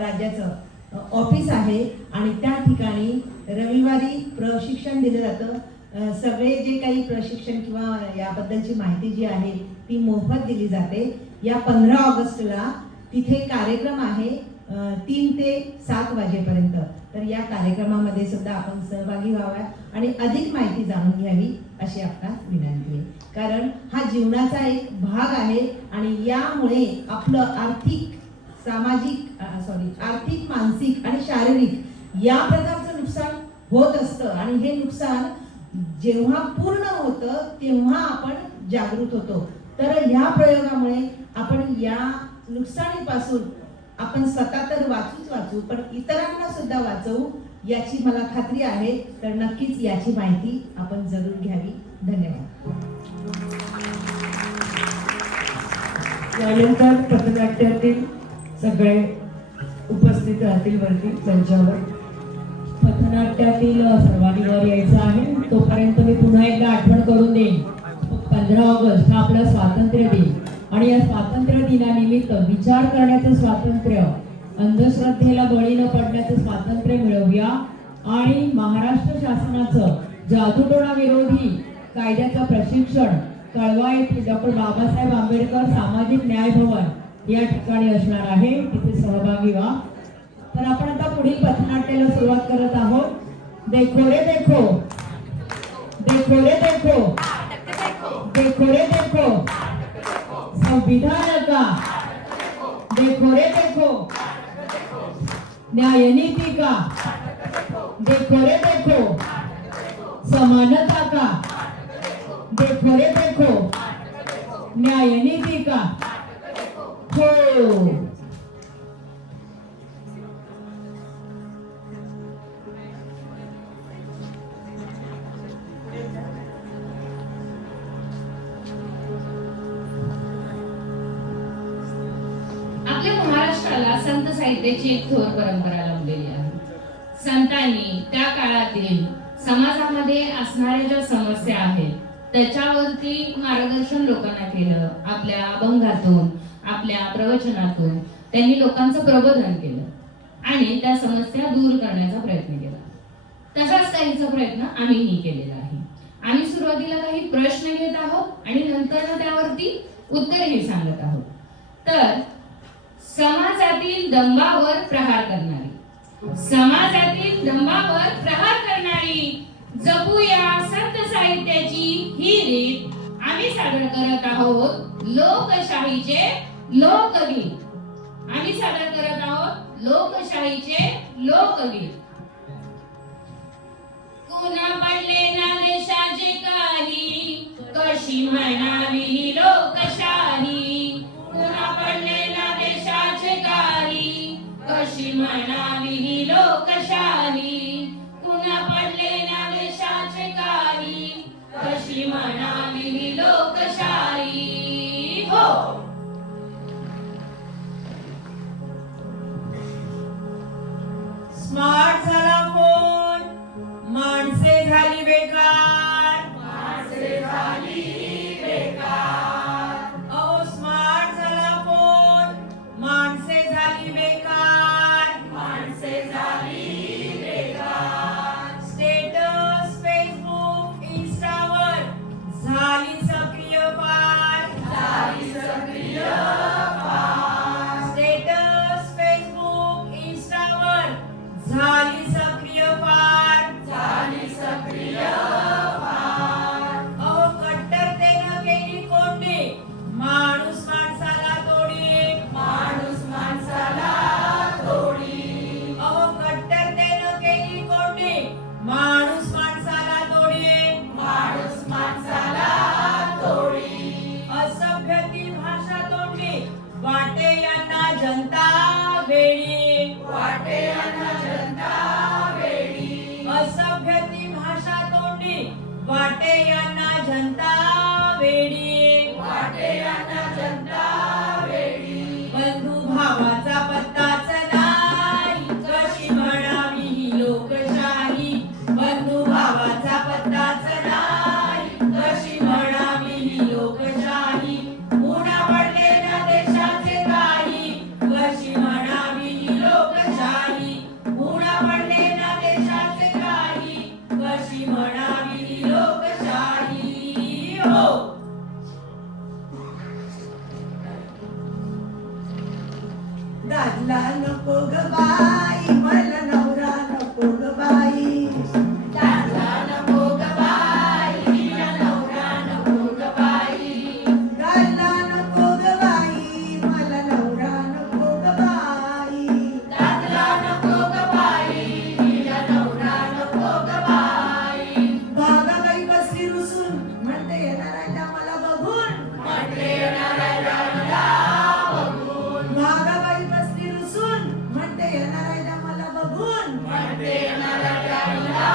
राज्याचं ऑफिस आहे आणि त्या ठिकाणी रविवारी प्रशिक्षण दिलं जातं. सगळे जे काही प्रशिक्षण किंवा याबद्दलची माहिती जी आहे ती मोफत दिली जाते. या 15 ऑगस्टला तिथे कार्यक्रम आहे 3 ते 7 वाजेपर्यंत. तर या कार्यक्रमामध्ये सुद्धा आपण सहभागी व्हाव्या आणि अधिक माहिती जाणून घ्यावी अशी आपणास विनंती आहे. कारण हा जीवनाचा एक भाग आहे आणि यामुळे आपलं आर्थिक, मानसिक आणि शारीरिक या प्रकारचं नुकसान होत असतं. आणि हे नुकसान जेव्हा पूर्ण होतं तेव्हा आपण जागृत होतो. तर ह्या प्रयोगामुळे आपण या नुकसानीपासून आपण स्वतः तर वाचू पण इतरांना सुद्धा वाचवू याची मला खात्री आहे. तर नक्कीच याची माहिती आपण जरूर घ्यावी. धन्यवाद. यानंतर पथनाट्यातील सगळे उपस्थित राहतील वरती मंचावर. पथनाट्यातील सर्वांनी वर यायचं आहे. तोपर्यंत मी पुन्हा एकदा आठवण करून देईन, 15 ऑगस्ट हा आपला स्वातंत्र्य दिन आणि या स्वातंत्र्य दिनानिमित्त विचार करण्याचं स्वातंत्र्य, अंधश्रद्धेला बळी न पडण्याचं स्वातंत्र्य मिळवूया आणि महाराष्ट्र शासनाचं जादूटोणा विरोधी कायद्याचं प्रशिक्षण कळवा येथे डॉक्टर बाबासाहेब आंबेडकर सामाजिक न्याय भवन या ठिकाणी असणार आहे. तिथे सहभागी व्हा. तर आपण आता पुढील पथनाट्याला सुरुवात करत आहोत. देखो रे देखो, देखो देखो रे देखो, समानता का, देखो रे देखो, न्याय नीति का, हो. आपल्या महाराष्ट्राला संत साहित्याची एक थोर परंपरा लाभलेली आहे. संतांनी त्या काळातील समाजामध्ये असणाऱ्या ज्या समस्या आहेत त्याच्यावरती मार्गदर्शन लोकांना केलं. आपल्या अभंगातून, आपल्या प्रवचनातून त्यांनी लोकांचं प्रबोधन केलं आणि त्या समस्या दूर करण्याचा प्रयत्न केला. तसाच काहीचा प्रयत्न आम्हीही केलेला आहे. आम्ही सुरुवातीला काही प्रश्न घेत आहोत आणि नंतर त्यावरती उत्तरही सांगत आहोत. तर समाजातील दंभावर प्रहार करणारी, समाजातील दंभावर प्रहार करणारी जपूया संत साहित्याची ही रीत आम्ही सादर करत आहोत लोकशाहीचे लोकगीत. आम्ही सादर करत आहोत लोकशाहीचे लोकगीत. कुणा पडले ना देशाचे काही, कशी म्हणावी ही लोकशाही. कुणा पडले ना देशाचे काही, कशी म्हणावी ही लोकशाही. कुणा पडले ना देशाचे काही, कशी म्हणावी ही लोकशाही. हो. स्मार्ट झाला फोन, माणसे झाली बेकार, माणसे झाली बेकार. अहो स्मार्ट झाला फोन, माणसे झाली बेकार, माणसे झाली बेकार. स्टेटस फेसबुक इंस्टावर झाली सक्रिय फार, झाली सक्रिय फार. स्टेटस फेसबुक इंस्टावर झाली सक्रिय फार, झाली सक्रिय फार. अहो कट्टरतेनं केली कोंडी, माणूस माणसाला तोडी, माणूस माणसाला तोडी. अहो कट्टरतेनं केली कोंडी, माणूस माणसाला तोडी, माणूस माणसाला तोडी. असभ्य ती भाषा तोडली, वाटे यांना जनता वेडी, वाटे अन्न जनता वेडी. असभ्य ती भाषा तोडली, वाटे यांना जनता वेडी. वाटे अन्न जनता वेडी. बंधू भावाचा पत्ताच नाही, कशी म्हणावी ही लोकशाही. बंधू भावाचा पत्ताच नाही, कशी म्हणावी ही लोकशाही. पुन्हा पडले ना देशाचे काही, कशी म्हणावी ही लोकशाही. पुन्हा पडले ना देशाचे काही, कशी म्हणावी ही लोकशाही. हो. दादला नको ग बाई, मला नवरा नको ग बाई. दादला नको ग बाई, हिला नवरा नको ग बाई. दादला नको ग बाई, मला नवरा नको ग बाई. दादला नको ग बाई, हिला नवरा नको ग बाई. भागाबाई बसली रुसून, म्हणते येणार आहे त्या मला बघून. म्हटले येणाऱ्या जन्माला बघून. भागाबाई बसली रुसून, म्हणते येणार आहे त्या मला बघून. म्हटले येणाऱ्या जन्माला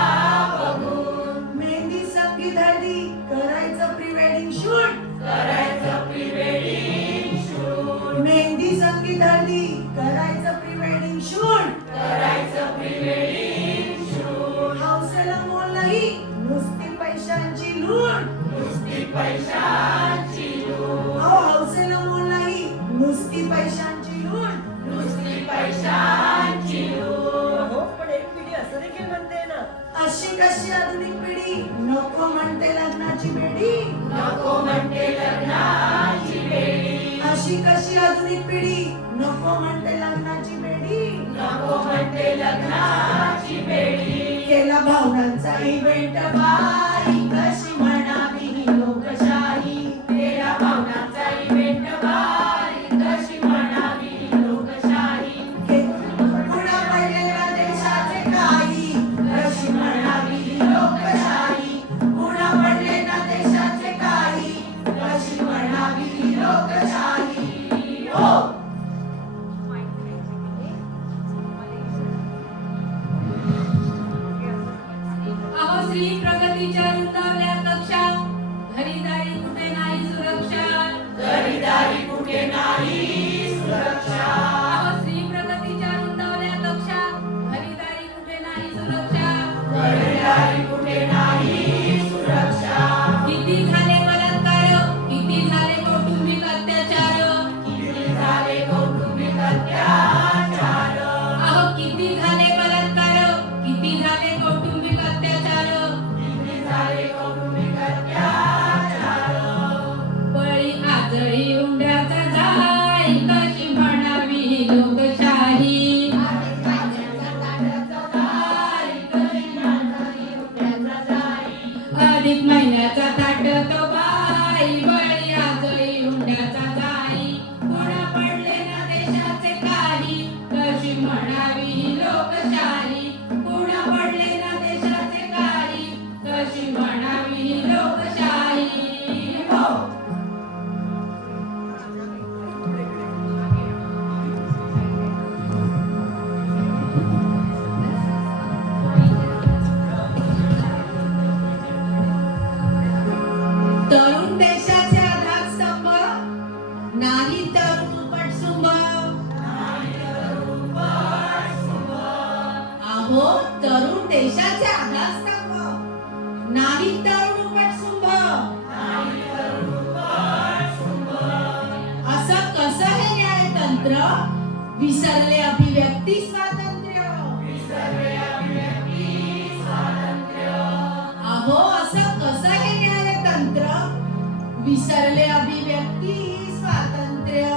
बघून. मेहंदी संगीत हळदी करायचं प्री वेडिंग शूट. करायचं प्री वेडिंग शूट. मेहंदी संगीत हळदी करायचं प्री वेडिंग शूट. करायचं प्री वेडिंग शूट. हौसेला मोल नाही, नुसती पैशांची लूट. नुसती पैशांची लूट. अहो हौसेला मोल नाही, नुसती पैशांची लूट. नुसती पैशांची लूट. पण एक पिढी असं देखील म्हणते ना, अशी कशी आधुनिक पिढी नको म्हणते लग्नाची बेडी. नको म्हणते लग्नाची बेडी. अशी कशी आधुनिक पिढी नको म्हणते लग्नाची बेडी. नको म्हणते लग्नाची बेडी. केला भावनांचा इव्हेंट बाई, कशी म्हणावी ही लोकशाही. तेरा भावनाचा इव्हेंट बाई, कशी म्हणावी ही लोकशाही. पुढा पडलेल्या देशाचे काही, स्त्री प्रगतीच्या रुंदावल्या कक्षा घरीदारी कुठे नाही सुरक्षा अहो, स्त्री प्रगतीच्या रुंदावल्या कक्षा घरीदारी कुठे नाही सुरक्षा किती झाले बलात्कार किती झाले कौटुंबिक अत्याचार अहो, किती झाले बलात्कार किती झाले कौटुंबिक अत्याचार बळी आजळी उंड्याचा जाय कशी म्हणावी लोकशाही अधिक महिन्याचा ताट तो बाई बळी आजळी उंड्याचा जाई पुन्हा पडले ना देशाचे काही कशी म्हणावी लोकशाही पुन्हा पडले ना देशाचे काही कशी म्हणावी लोकशाही हो तरुण देशाचे आधारस्तंभ नाही तरुण उपटसुंभ अहो तरुण देशाचे आधारस्तंभ नाही तरुण उपटसुंभ असं कसं हे न्यायतंत्र विसरले अभिव्यक्ती स्वातंत्र्य अहो असं कसं हे न्यायतंत्र विसरले अभिव्यक्ती स्वातंत्र्य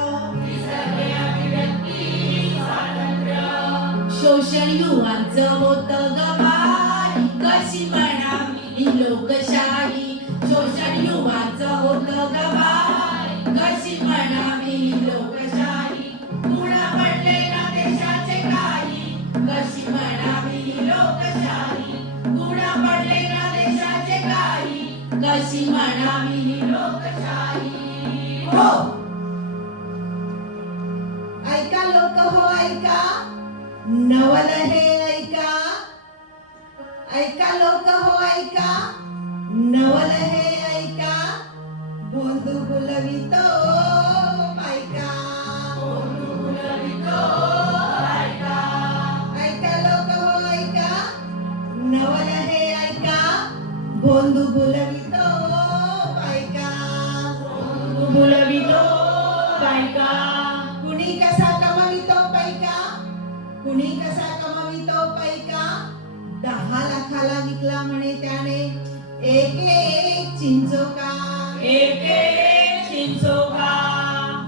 शोषण युवांचं होतं गबाई कशी म्हणावी लोकशाही शोषण युवांचं होतं गबाई कशी म्हणावी लोकशाही पुन्हा पडले ना देशाचे काही कशी म्हणावी लोकशाही पुन्हा पडले ना देशाचे काही कशी म्हणावी लोकशाही हो ऐका लोक हो ऐका नवल हे ऐका ऐका लोक हो ऐका नवल हे ऐका बोंधू बुलवितो ऐका ऐका लोक हो ऐका नवल हे ऐका बोंधू बुलवितो ऐका बोलवितो बायका कुणी कसा कमवितो पैका कुणी कसा कमवितो पैका 10 लाखाला विकला म्हणे त्याने एक एक चिंचोका एक एक चिंचोका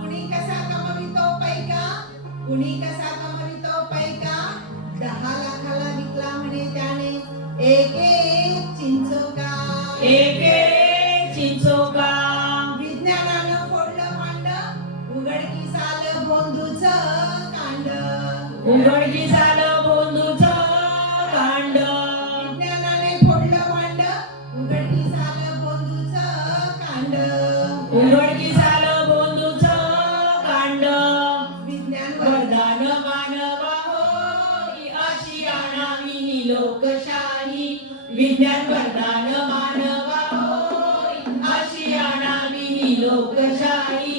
कुणी कसा कमवितो पैका कुणी कसा कमवितो पैका 10 लाखाला विकला म्हणे त्याने एक एक चिंचोका एक एक चिंचोका विज्ञानानं फोडलं मांड उघडकीस आलं बोंधूचं कांड उघडकी झालं बोंधूचं कांड विज्ञानाने फोडलं मांड उघडकीस आलं बोंधूचं कांड उघडकी झालं बोंधूचं कांड विज्ञान वरदान मानवा होई अशी आणावी ही लोकशाही विज्ञान वरदान मानवा होई अशी आणावी ही लोकशाही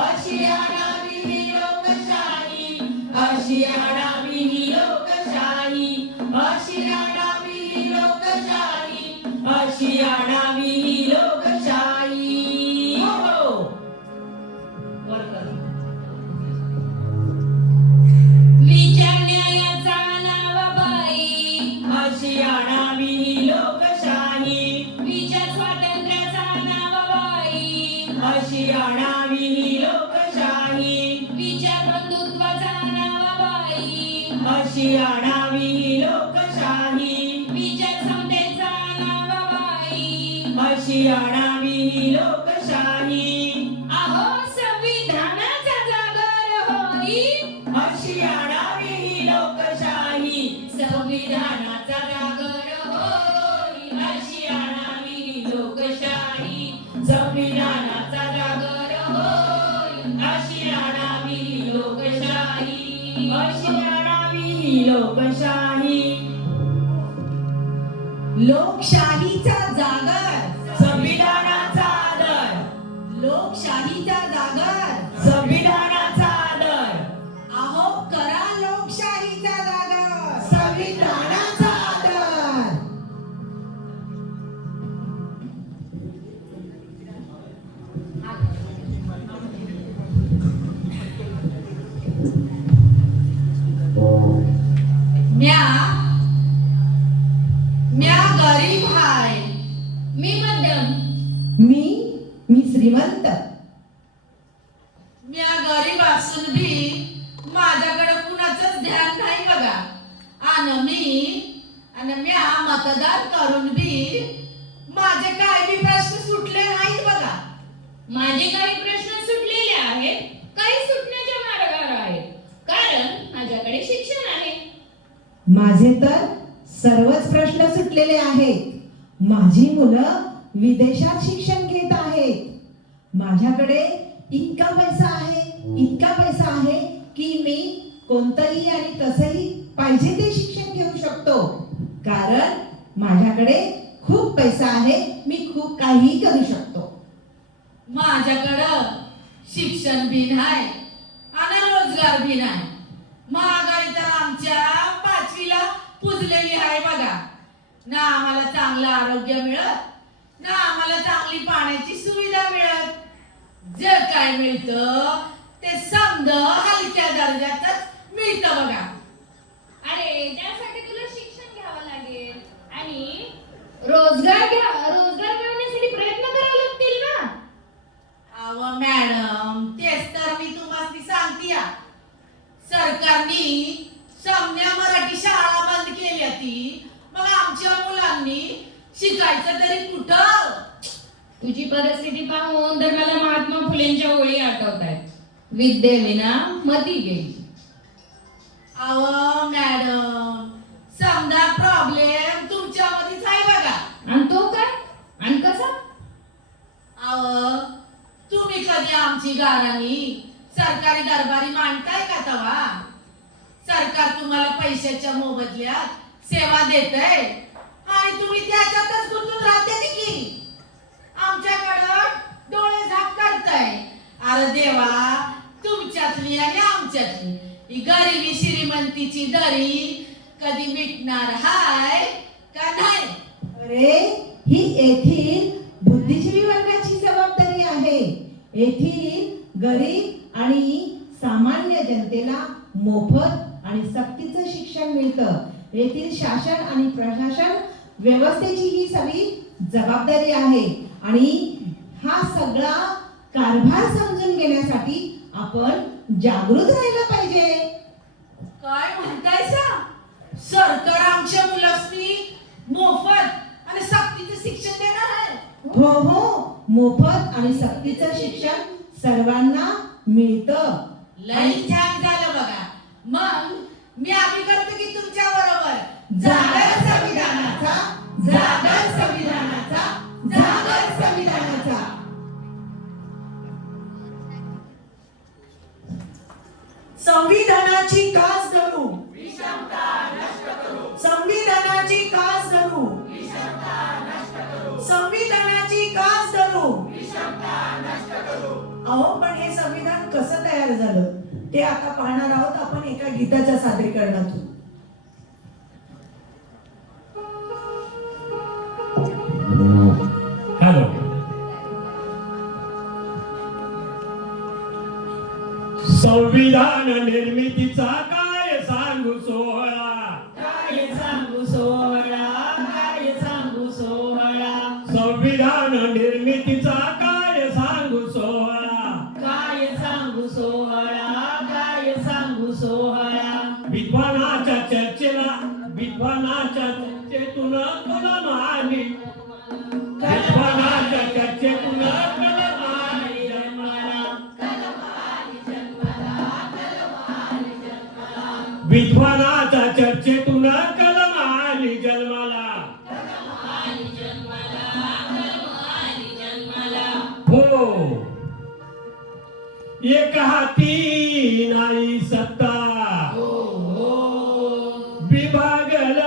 अशी आणावी ही लोकशाही अशी आणावी ही लोकशाही अशी आणावी ही लोकशाही अशी आणावी ही लोकशाही हो वर करा. विचार न्यायाचा नावा बाई अशी आणावी ही लोकशाही विचार स्वातंत्र्याचा नावा बाई अशी आणावी ही लोकशाही विचार बंधुत्वाचा नावा बाई अशी आणावी ही लोकशाही विचार समतेचा नावा बाई अशी आणावी ही लोकशाही अहो संविधानाचा जागर होई अशी आणावी ही लोकशाही संविधानाचा जागर होई अशी आणावी ही लोकशाही संविधानाचा जागर होई अशी आणावी ही लोकशाही अशी आणावी ही लोकशाही लोकशाहीचा जागर, संविधानाचा आदर, लोकशाहीचा जागर, संविधानाचा आदर, अहो करा लोकशाहीचा जागर, संविधानाचा आदर. म्या म्या गरीब हाय, मी मध्यम. मी श्रीमंत. म्या गरीब असून बी माझ्याकडे कुणाचंच ध्यान नाही बघा. आणि म्या मतदान करून बी माझे काय बी प्रश्न सुटले नाहीत बघा. माझे काही प्रश्न सुटलेले आहेत, काही सुटण्याच्या मार्गावर आहेत, कारण माझ्याकडे शिक्षण आहे. माझे तर सर्वच प्रश्न सुटलेले आहेत. माझी मुलं विदेशात शिक्षण घेत आहेत. माझ्याकडे इतका पैसा आहे की मी कोणतंही आणि तसंही पाहिजे ते शिक्षण घेऊ शकतो. कारण माझ्याकडे खूप पैसा आहे. मी खूप काही करू शकतो. माझ्याकडं शिक्षण बी नाही आणि रोजगार बी नाही. महागाई तर आमच्या 5वीला पुजलेली आहे बघा. ना आम्हाला चांगलं आरोग्य मिळत, ना आम्हाला चांगली पाण्याची सुविधा मिळत. जे काय मिळतं ते समद हलक्या दर्जातच मिळतं बघा. अरे त्यासाठी तुला शिक्षण घ्यावं लागेल आणि रोजगार मिळवण्यासाठी प्रयत्न करावे लागतील ना. अहो मॅडम, तेच तर मी तुम्हाला सांगते. सरकारने सामन्या मराठी शाळा बंद केल्या ती, मग आमच्या मुलांनी शिकायचं तरी कुठं? तुझी परिस्थिती पाहून तर मला महात्मा फुलेंच्या ओळी आठवत आहेत. विद्येविना मती गेली. अहो मॅडम, समजा प्रॉब्लेम तुमच्यामध्येच आहे बघा. आणि तो काय आणि कसा? अहो तुम्ही कधी आमची गाराणी सरकारी दरबारी मांडताय का तवा? सरकार तुम्हाला पैशाच्या मोबदल्यात सेवा देतंय आणि तुम्ही त्याच्यातच गुंतून राहते की आमच्याकडं डोळे झाक करताय. अरे देवा, तुमच्यातली आणि आमच्यातली ही गरिबी श्रीमंतीची दरी कधी मिटणार हाय का नाही? अरे ही येथील बुद्धिजीवी वर्गाची जबाबदारी आहे. येथील गरीब आणि सामान्य जनतेला मोफत आणि सक्तीचं शिक्षण मिळतं. येथील शासन आणि प्रशासन व्यवस्थेची ही सगळी जबाबदारी आहे आणि हा सगळा कारभार समजून घेण्यासाठी आपण जागृत राहायला पाहिजे. काय म्हणताय सा? सरकार आमच्या मुलांनी मोफत आणि सक्तीचं शिक्षण देणार आहे? हो, मोफत आणि सक्तीचं शिक्षण सर्वांना मिळतं. लई छान झालं बघा. मग मी आम्ही करतो की तुमच्या बरोबर. जागर संविधानाचा, जागर संविधानाचा, जागर संविधानाचा. संविधानाची कास धरू, संविधानाची कास धरू, संविधानाची कास धरू. अहो, पण हे संविधान कसं तयार झालं ते आता पाहणार आहोत आपण एका गीताच्या सादरीकरणातून. हॅलो. संविधान निर्मितीचा काय सांगू सोहळा, काय सांगू सोहळा, काय सांगू सोहळा. संविधान निर्मितीचा काय सांगू सोहळा, काय सांगू सोहळा, काय सांगू सोहळा. विद्वानाच्या चर्चेला, विद्वानाच्या चर्चेतून कलम आली, विद्वानाच्या चर्चेतून कलम आली जन्माला, विद्वानाच्या चर्चेतून कलम आली जन्माला. हो, एक हाती नाही सत्ता, विभागल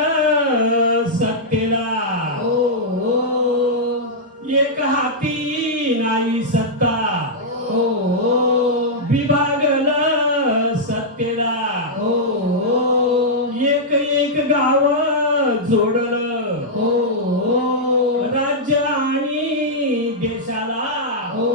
सत्तेला, सोडलं हो हो राज्य आणि देशाला अहो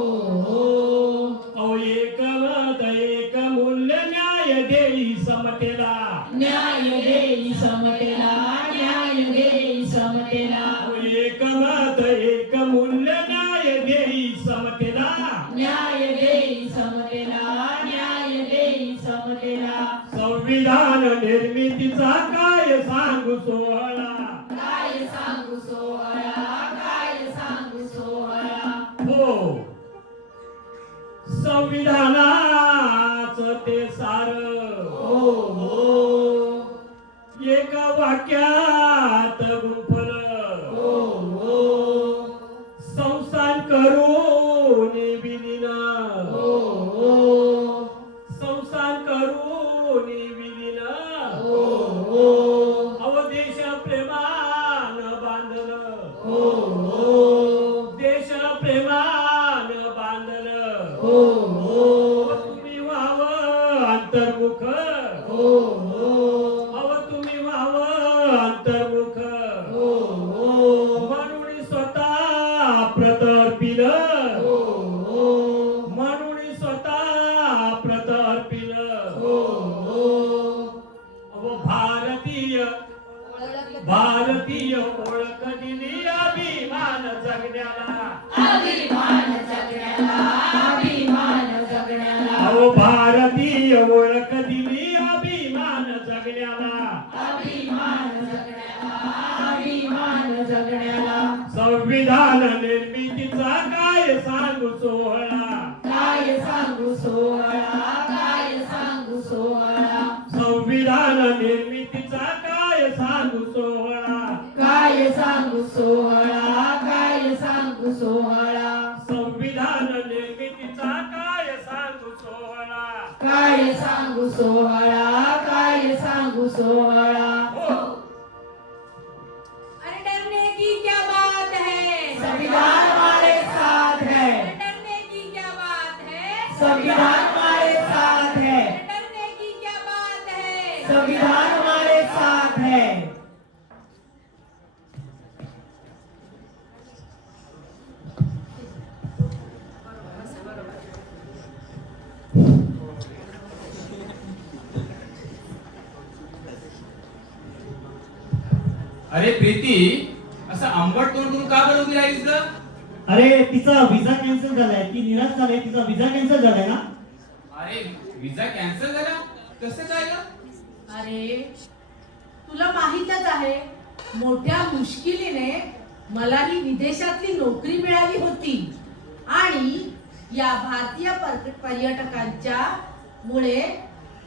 एकमत एक मूल्य न्याय देई समतेला न्याय देई समतेला न्याय देई समतेला अहो एकमत एक मूल्य न्याय देई समतेला न्याय देई समतेला न्याय देई समतेला संविधान निर्मितीचा काय सांगू सोहळा काय सांगू सोहळा काय सांगू सोहळा हो संविधानाचं ते सार हो हो एका वाक्यात गुंफलं हो हो संसार करून विलीन हो हो संसार करून विलीन हो हो अवदेश प्रेमान बांधलं हो हो देश प्रेमान बांधलं हो हो तुम्ही व्हावं अंतर्मुख हो हो अव तुम्ही व्हावं अंतर्मुख हो हो म्हणून स्वतः प्रतर्पिल हो हो म्हणून स्वतः प्रतर्पिल हो हो अव भारतीय भारतीय ओळख दिली अभिमान जगण्याला अभिमान जगण्याला अभिमान जगण्याला अहो भारतीय ओळख दिली अभिमान जगण्याला अभिमान जगण्याला अभिमान जगण्याला संविधान निर्मितीचा काय सांगू सोहळा काय सांगू सोहळा काय सांगू सोहळा संविधान निर्मितीचा काय सांगू सोहळा काय सांगू सोहळा काय सांगू सोहळा संविधान निर्मितीचा काय सांगू सोहळा काय सांगू सोहळा काय सांगू सोहळा हो अरे डरने की क्या बात है संविधान हमारे साथ है डरने की क्या बात है संविधान हमारे साथ है डरने की क्या बात है संविधान हमारे साथ है अरे प्रीती असं आंबट तोंड करून का बरं उभी राहिलीस ग? अरे तिचा विजा कॅन्सल झालाय ती निराश झालाय तिचा विजा कॅन्सल झालाय ना अरे विजा कॅन्सल झाला कसं काय ग? अरे तुला माहीतच आहे मोठ्या मुश्किलीने मला ही विदेशातली नोकरी मिळाली होती आणि या भारतीय पर्यटकांच्या मुळे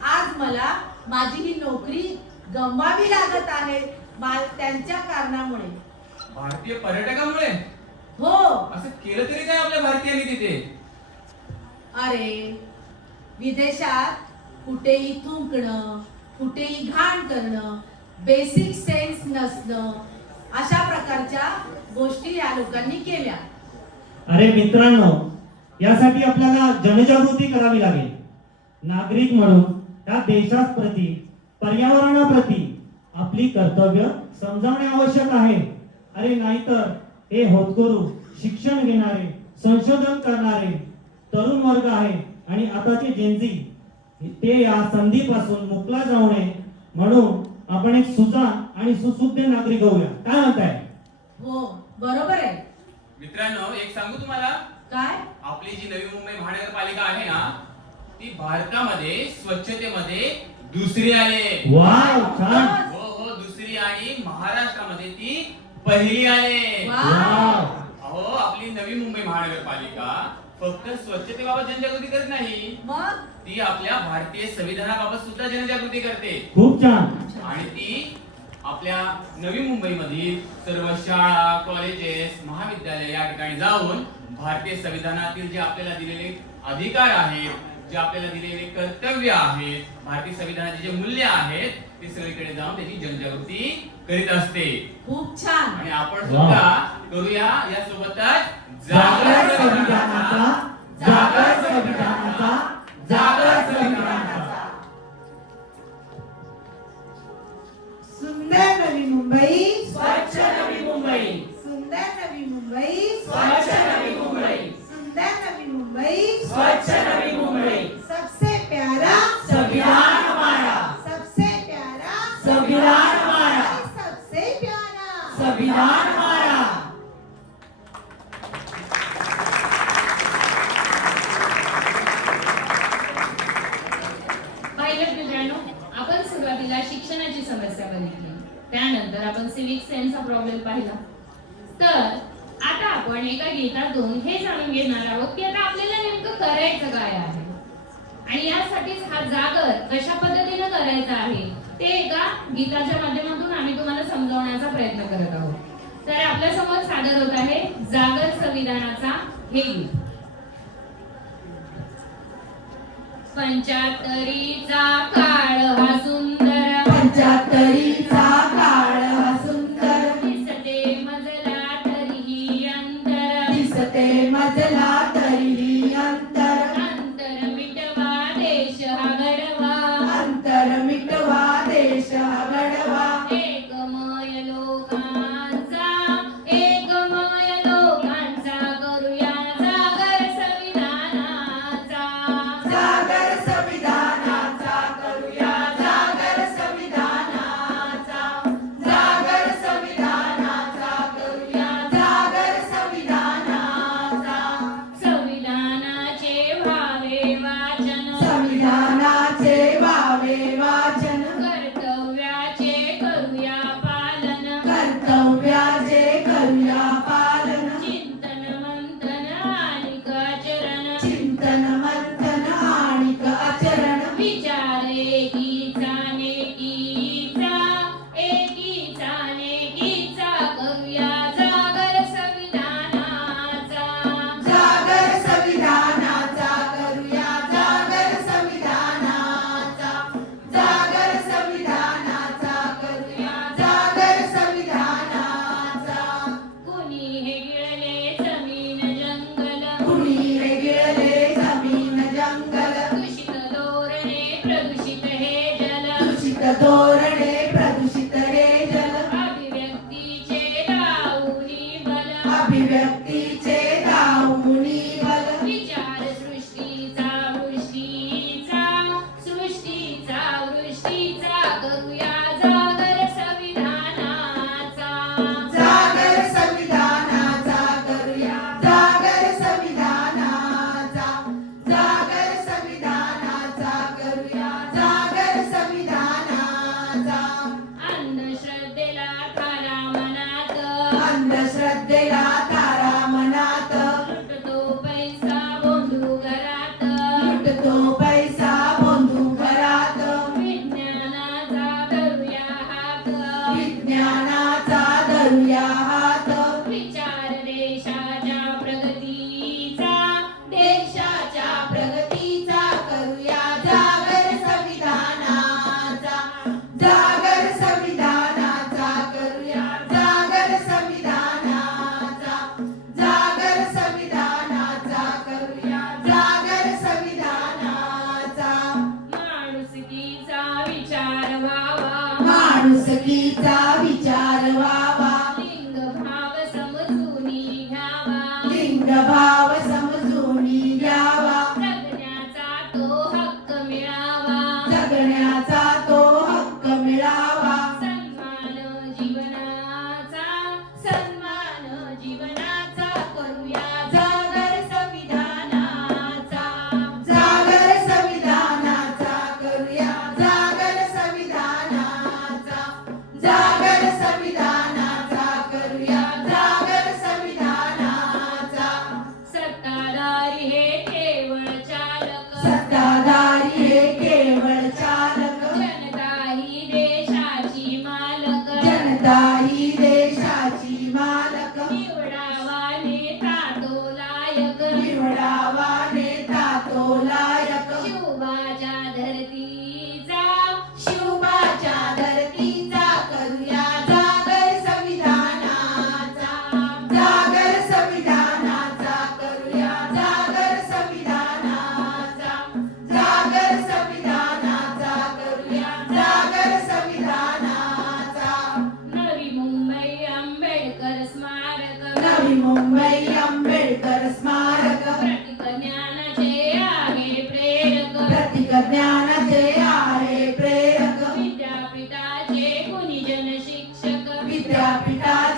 आज मला माझी ही नोकरी गमवावी लागत आहे त्यांच्या कारणामुळे भारतीय पर्यटकामुळे हो असं केलं तरी काय आपल्या भारतीयांनी तिथे? अरे विदेशात कुठेही थुंकणं कुठेही घाण करणं बेसिक सेन्स नसणं अशा प्रकारच्या गोष्टी या लोकांनी केल्या. अरे मित्रांनो यासाठी आपल्याला जनजागृती करावी लागेल नागरिक म्हणून त्या देशाप्रती पर्यावरणाप्रती आपली कर्तव्य समजावणे आवश्यक आहे. अरे नाहीतर हे होतकरू शिक्षण घेणारे संशोधन करणारे तरुण वर्ग आहे आणि आताचे जेनझी ते या संधीपासून मुकला जाऊ नये म्हणून आपण एक सुजाण आणि सुसुज्ञ नागरिक होऊया. काय म्हणताय? हो बरोबर आहे. मित्रांनो एक सांगू तुम्हाला काय? आपली जी नवी मुंबई महानगरपालिका आहे ना ती भारतामध्ये स्वच्छतेमध्ये दुसरी आले. वाव छान. हो हो दुसरी आणि महाराष्ट्रामध्ये ती पहिली आले. वाव. अहो आपली नवी मुंबई महानगरपालिका फक्त स्वच्छतेबाबत जनजागृती करत नाही मग ती आपल्या भारतीय संविधानाबाबत सुद्धा जनजागृती करते खूप छान. आणि ती आपल्या नवी मुंबईमधील सर्व शाळा कॉलेजेस महाविद्यालय या ठिकाणी जाऊन भारतीय संविधानातील जे आपल्याला दिलेले अधिकार आहेत जे आपल्याला दिलेले कर्तव्य आहेत भारतीय संविधानाचे जे मूल्य आहेत ते सगळीकडे जाऊन त्याची जनजागृती करीत असते. खूप छान. आणि आपण सुद्धा करूया यासोबतच जागर संविधानाचा जागर संविधानाचा जागर संविधानाचा. सुंदर नवी मुंबई संविधान मारा. पायलट मित्रांनो, आपण सुरुवातीला शिक्षणाची समस्या बघितली, त्यानंतर आपण सिविक सेन्सचा प्रॉब्लेम पाहिला. तर आता आपण एका गीतातून हे जाणून घेणार आहोत की आता आपल्याला नेमकं करायचं काय आहे आणि यासाठीच हा जागर कशा पद्धतीने करायचा आहे ते एका गीताच्या माध्यमातून आम्ही तुम्हाला समजावण्याचा प्रयत्न करत आहोत. तर आपल्या समोर सादर होत आहे जागर संविधानाचा हे गीत. पंचाहत्तरीचा काळ हा सुंदर, पंचाहत्तरीचा काळ हा सुंदर, दिसते मजला तरीही अंतर, दिसते मजला तरीही अंतर, अंतर मिटवा देश हा घडवा, अंतर मिटवा देश हा घडवा. एकमय लोकांचा, एकमय लोकांचा करूया जागर संविधानाचा, जागर संविधानाचा करूया जागर संविधानाचा, जागर संविधानाचा करूया जागर संविधानाचा. संविधानाचे व्हावे वाचन, संविधानाचे व्हावे वाचन, कर्तव्याचे करूया पालन, कर्तव्याचे करूया पालन, चिंतन मंथन आणि आचरण, चिंतन मंथन आणि आचरण. विचार एकीचा नेकीचा, एकीचा नेकीचा करूया जागर संविधानाचा, जागर संविधानाचा करूया जागर संविधानाचा, जागर संविधानाचा करूया जागर संविधानाचा. कुणी हे गिळले जमीन जंगल, कुणी हे गिळले जमीन जंगल, दूषित धोरणे प्रदूषित हे जल, दूषित धोरणे प्रदूषित हे जल, अभिव्यक्तीचे दाऊनी बल, अभिव्यक्तीचे दाऊनी बल, विचार सृष्टीचा वृष्टीचा, सृष्टीचा वृष्टीचा करूया जागर संविधानाचा, जागर संविधानाचा करूया जागर संविधानाचा, जागर संविधानाचा करूया जागर संविधानाचा. अंधश्रद्धेला थारा मनात, अंधश्रद्धेला तारा मनात, लुटतो पैसा बोंधू घरात, लुटतो पैसा बंधू घरात, विज्ञानाचा धरूया हात, विज्ञानाचा धरूया हात, विचार देशाच्या प्रगतीचा, देशाच्या प्रगतीचा करूया जागर संविधानाचा, जागर संविधानाचा करूया जागर संविधानाचा, जागर संविधानाचा करूया जागर संविधानाचा. माणुसकीचा विचार व्हावा, माणुसकीचा विचार व्हावा, लिंग भाव समजूनी घ्यावा, लिंग भाव समजून घ्यावा, जगण्याचा तो हक्क मिळावा, जगण्याचा तो हक्क मिळावा, सन्मान जीवनाचा, सन्मान जीवनाचा करूया जागर संविधानाचा, जागर संविधानाचा करूया जागर संविधानाचा, जागर संविधानाचा करूया जागर संविधानाचा. सत्ताधारी हे केवळ चालक, सत्ताधारी हे केवळ चालक, जनता ही देशाची मालक, जनता ही देशाची मालक, निवडावा नेता तो लायक, निवडावा नेता तो लायक, शिवबाच्या धरतीचा, शिवबाच्या धरतीचा करूया जागर संविधानाचा, जागर संविधानाचा करूया जागर संविधानाचा, जागर संविधानाचा करूया जागर संविधानाचा. नवी मुंबई आंबेडकर स्मारक, नवी मुंबई आंबेडकर स्मारक, प्रतीक ज्ञानाचे आहे प्रेरक, प्रतीक ज्ञानाचे आहे प्रेरक, विद्यापीठाचे गुणीजन शिक्षक, विद्यापीठाचे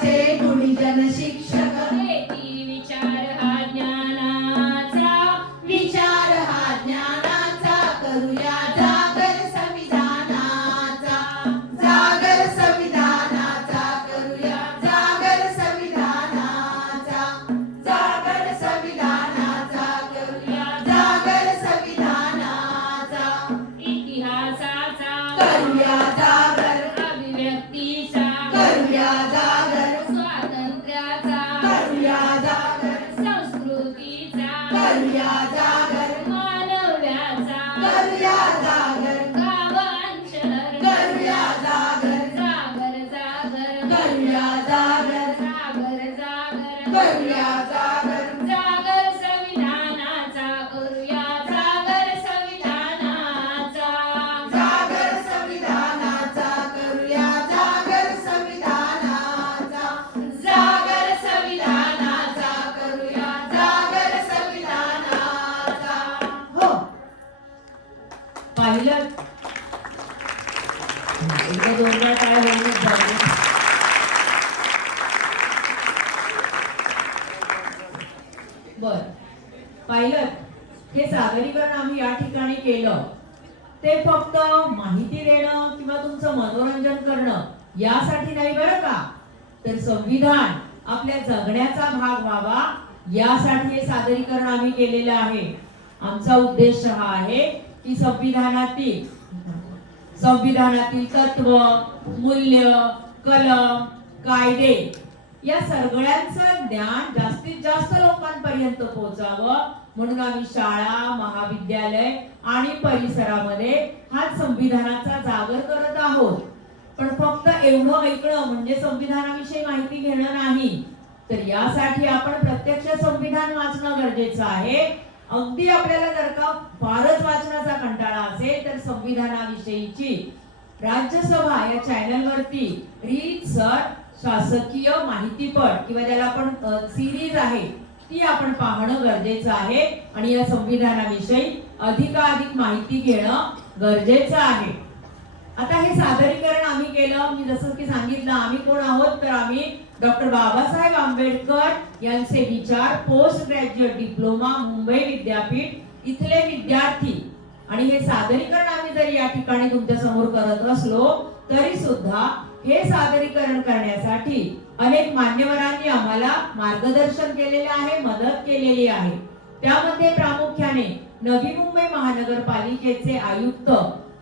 जागर स्वातंत्र्याचा करूया जागर संस्कृतीचा करूया जागर मानव्याचा करूया जागर गावां शहर करूया जागर जागर जागर करूया जागर जागर जागर करूया जागर जागर संविधानाचा करूया जागर संविधानाचा जागर संविधानाचा करूया जागर संविधानाचा जागर संविधानाचा करूया जागर संविधानाचा. हो पाहिलं एकदा दोनदा काय होईनच झालं. बर पाहिलं हे सादरीकरण आम्ही या ठिकाणी केलं ते फक्त माहिती देणं किंवा तुमचं मनोरंजन करणं यासाठी नाही बरं का, तर संविधान आपल्या जगण्याचा भाग व्हावा यासाठी हे सादरीकरण आम्ही केलेलं आहे. आमचा उद्देश हा आहे की संविधानातील तत्व, मूल्य, कलम, कायदे या सगळ्यांचं ज्ञान जास्तीत जास्त लोकांपर्यंत पोहोचावं म्हणून आम्ही शाळा, महाविद्यालय आणि परिसरामध्ये हा संविधानाचा जागर करत आहोत. पण फक्त एवढं ऐकणं म्हणजे संविधानाविषयी माहिती घेणं नाही, तर यासाठी आपण प्रत्यक्ष संविधान वाचणं गरजेचं आहे. अगदी आपल्याला जर का फारच वाचनाचा कंटाळा असेल तर संविधानाविषयीची राज्यसभा या चॅनलवरती रीतसर शासकीय माहितीपट किंवा ज्याला आपण सिरीज आहे ती आपण पाहणं गरजेचं आहे आणि या संविधानाविषयी अधिकाधिक माहिती घेणं गरजेचं आहे. आता हे सादरीकरण आम्ही केलं, मी जसं की सांगितलं आम्ही कोण आहोत, तर आम्ही डॉक्टर बाबासाहेब आंबेडकर यांचे विचार पोस्ट ग्रॅज्युएट डिप्लोमा मुंबई विद्यापीठ इथले विद्यार्थी. आणि हे सादरीकरण आम्ही जरी या ठिकाणी तुमच्या समोर करत असलो तरी सुद्धा हे सादरीकरण करण्यासाठी अनेक मान्यवरांनी आम्हाला मार्गदर्शन केलेले आहे, मदत केलेली आहे. त्यामध्ये प्रामुख्याने नवी मुंबई महानगरपालिकेचे आयुक्त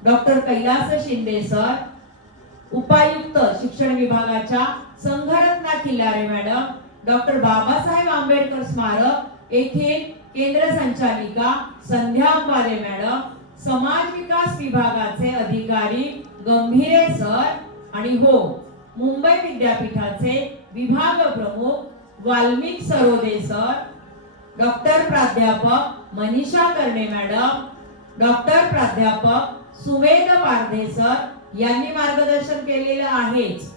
डॉक्टर कैलास शिंदे सर, उपायुक्त शिक्षण विभागाच्या संघरत्ना खिल्लारे मॅडम, डॉक्टर बाबासाहेब आंबेडकर स्मारक येथील केंद्र संचालिका संध्या अंबाले मॅडम, समाज विकास विभागाचे अधिकारी गंभीरे सर आणि हो मुंबई विद्यापीठाचे विभाग प्रमुख वाल्मिक सरोदे सर, डॉक्टर प्राध्यापक मनीषा कर्णे मॅडम, डॉक्टर प्राध्यापक सुमेध पारधे सर यांनी मार्गदर्शन केलेलं आहेच.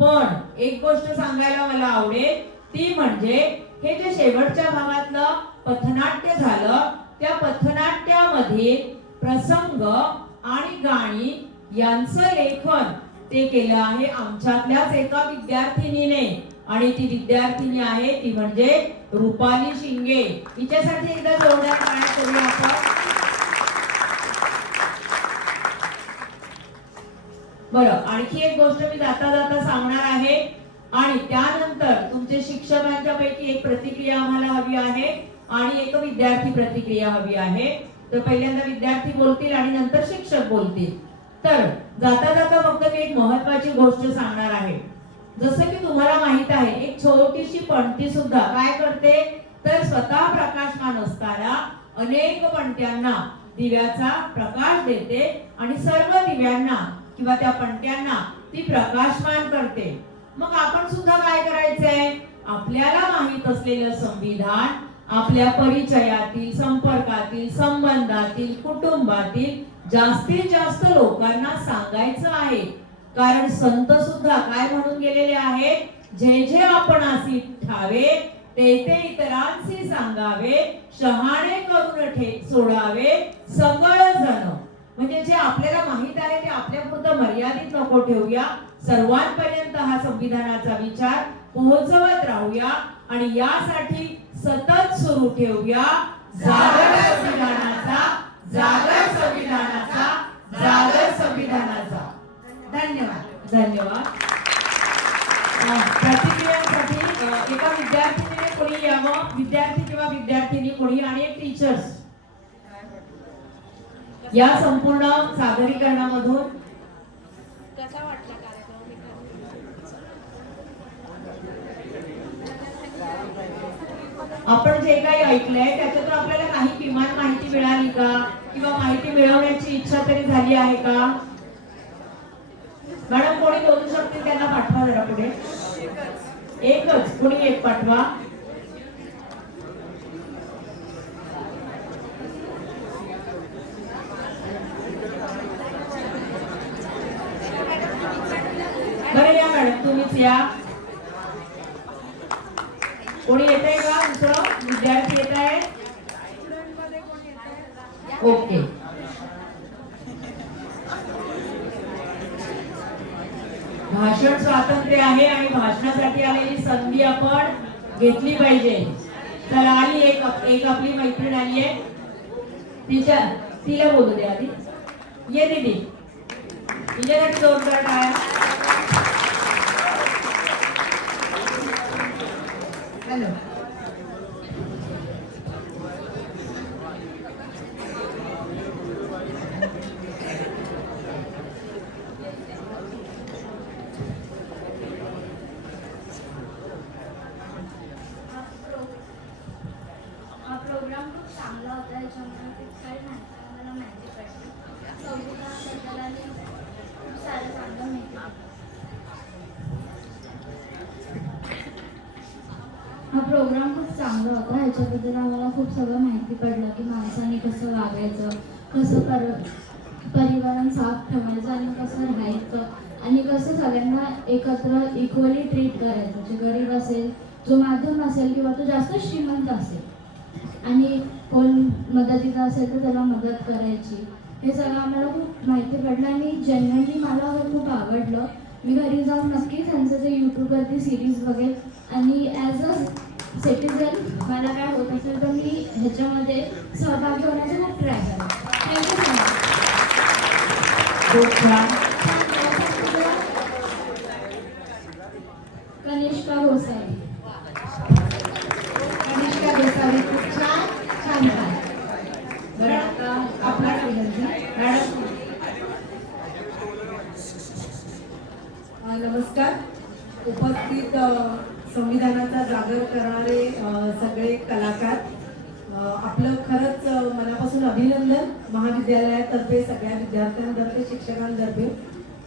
पण एक गोष्ट सांगायला मला आवडेल ती म्हणजे हे जे शेवटच्या भागातलं पथनाट्य झालं त्या पथनाट्यामध्ये प्रसंग आणि गाणी यांचं लेखन ते केलं आहे आमच्यातल्याच एका विद्यार्थिनीने आणि ती विद्यार्थिनी आहे ती म्हणजे रुपाली शिंगे. हिच्यासाठी एकदा जोरदार टाळ्या करूया आपण. बरं आणखी एक गोष्ट मी जाता जाता सांगणार आहे आणि त्यानंतर तुमचे शिक्षकांच्या पैकी एक प्रतिक्रिया आम्हाला हवी आहे आणि एक विद्यार्थी प्रतिक्रिया हवी आहे. तर पहिल्यांदा विद्यार्थी बोलतील आणि नंतर शिक्षक बोलतील. तर जाता जाता फक्त मी एक महत्वाची गोष्ट सांगणार आहे. जसं की तुम्हाला माहित आहे एक छोटीशी पणती सुद्धा काय करते तर स्वतः प्रकाशमान असताना अनेक पणत्यांना दिव्याचा प्रकाश देते आणि सर्व दिव्यांना किंवा त्या पणत्यांना ती प्रकाशमान करते. मग आपण सुद्धा काय करायचंय आपल्याला माहित असलेलं संविधान आपल्या परिचयातील, संपर्कातील, संबंधातील, कुटुंबातील जास्तीत जास्त लोकांना सांगायचं आहे. कारण संत सुद्धा काय म्हणून गेलेले आहेत, जे जे आपणासी ठावे ते ते इतरांशी सांगावे, शहाणे करून सोडावे सकळ जण. म्हणजे जे आपल्याला माहित आहे ते आपल्यापुरतं मर्यादित नको ठेवूया, सर्वांपर्यंत हा संविधानाचा विचार पोहोचवत राहूया आणि यासाठी सतत सुरू ठेवूया जागर संविधानाचा, जागर संविधानाचा, जागर संविधानाचा. धन्यवाद. धन्यवाद. प्रतिक्रियांसाठी एका विद्यार्थिनीने कोणी यावं, विद्यार्थी किंवा विद्यार्थिनी कोणी आणि एक टीचर्स या संपूर्ण सादरीकरणामधून कसा वाटला कार्यक्रम? आपण जे काही ऐकलंय त्याच्यातून आपल्याला काही किमान माहिती मिळाली का, किंवा माहिती मिळवण्याची इच्छा तरी झाली आहे का? मॅडम कोणी बोलू शकते त्यांना पाठवा जरा पुढे. एकच कोणी एक पाठवा. बरं या मॅडम तुम्हीच या. कोणी येत आहे का? दुसरं विद्यार्थी येत आहे? ओके. भाषण स्वातंत्र्य आहे आणि भाषणासाठी आलेली संधी आपण घेतली पाहिजे. चला आली एक आपली मैत्रीण आली आहे. तिला बोलू दे आधी. ये दीदी, तिच्यासाठी जोरदार टाळ्या. हॅलो. हा प्रोग्राम खूप चांगला होता. याच्यामुळे खूप काही मला माहिती पडली. संविधानाबद्दल आणि खूप सारं चांगलं माहिती पडलं. हा प्रोग्राम खूप चांगला होता. ह्याच्याबद्दल आम्हाला खूप सगळं माहिती पडलं की माणसाने कसं वागायचं, कसं परिवार साफ ठेवायचं आणि कसं राहायचं आणि कसं सगळ्यांना एकत्र इक्वली ट्रीट करायचं. जे गरीब असेल, जो माध्यम असेल किंवा तो जास्त श्रीमंत असेल आणि कोण मदतीचा असेल तर त्याला मदत करायची. हे सगळं आम्हाला खूप माहिती पडलं आणि जेन्युइनली मला हे खूप आवडलं. मी घरी जाऊन नक्की त्यांचं जे यूट्यूबवरती सिरीज बघेल आणि ॲज अ सिटिझन मला काय होत असेल तर मी ह्याच्यामध्ये सहभागी होण्याचा खूप ट्राय करेन. Thank you so much. खूप छान. कनिष्का गोसावी. कनिष्का गोसावी खूप छान छान छान. बरं आता आपला मॅडम. नमस्कार. उपस्थित संविधानाचा जागर करणारे सगळे कलाकार, आपलं खरंच मनापासून अभिनंदन. महाविद्यालयातर्फे सगळ्या विद्यार्थ्यांतर्फे शिक्षकांतर्फे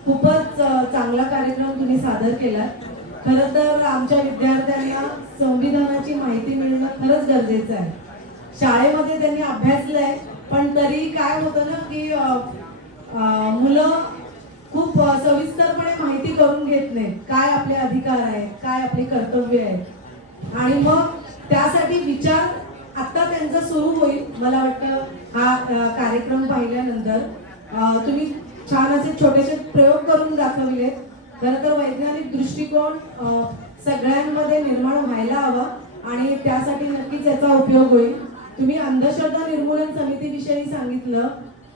खूपच चांगला कार्यक्रम तुम्ही सादर केला. खरं तर आमच्या विद्यार्थ्यांना संविधानाची माहिती मिळणं खरंच गरजेचं आहे. शाळेमध्ये त्यांनी अभ्यासलंय पण तरी काय होतं ना की मुलं खूप सविस्तरपणे माहिती करून घेत नाहीत. काय आपले अधिकार आहेत, काय आपली कर्तव्य आहेत आणि मग त्यासाठी विचार आता त्यांचा सुरू होईल. मला वाटतं हा कार्यक्रम पाहिल्यानंतर तुम्ही छान असे छोटेसे प्रयोग करून दाखवलेत. खरं तर वैज्ञानिक दृष्टिकोन सगळ्यांमध्ये निर्माण व्हायला हवा आणि त्यासाठी नक्कीच याचा उपयोग होईल. तुम्ही अंधश्रद्धा निर्मूलन समितीविषयी सांगितलं.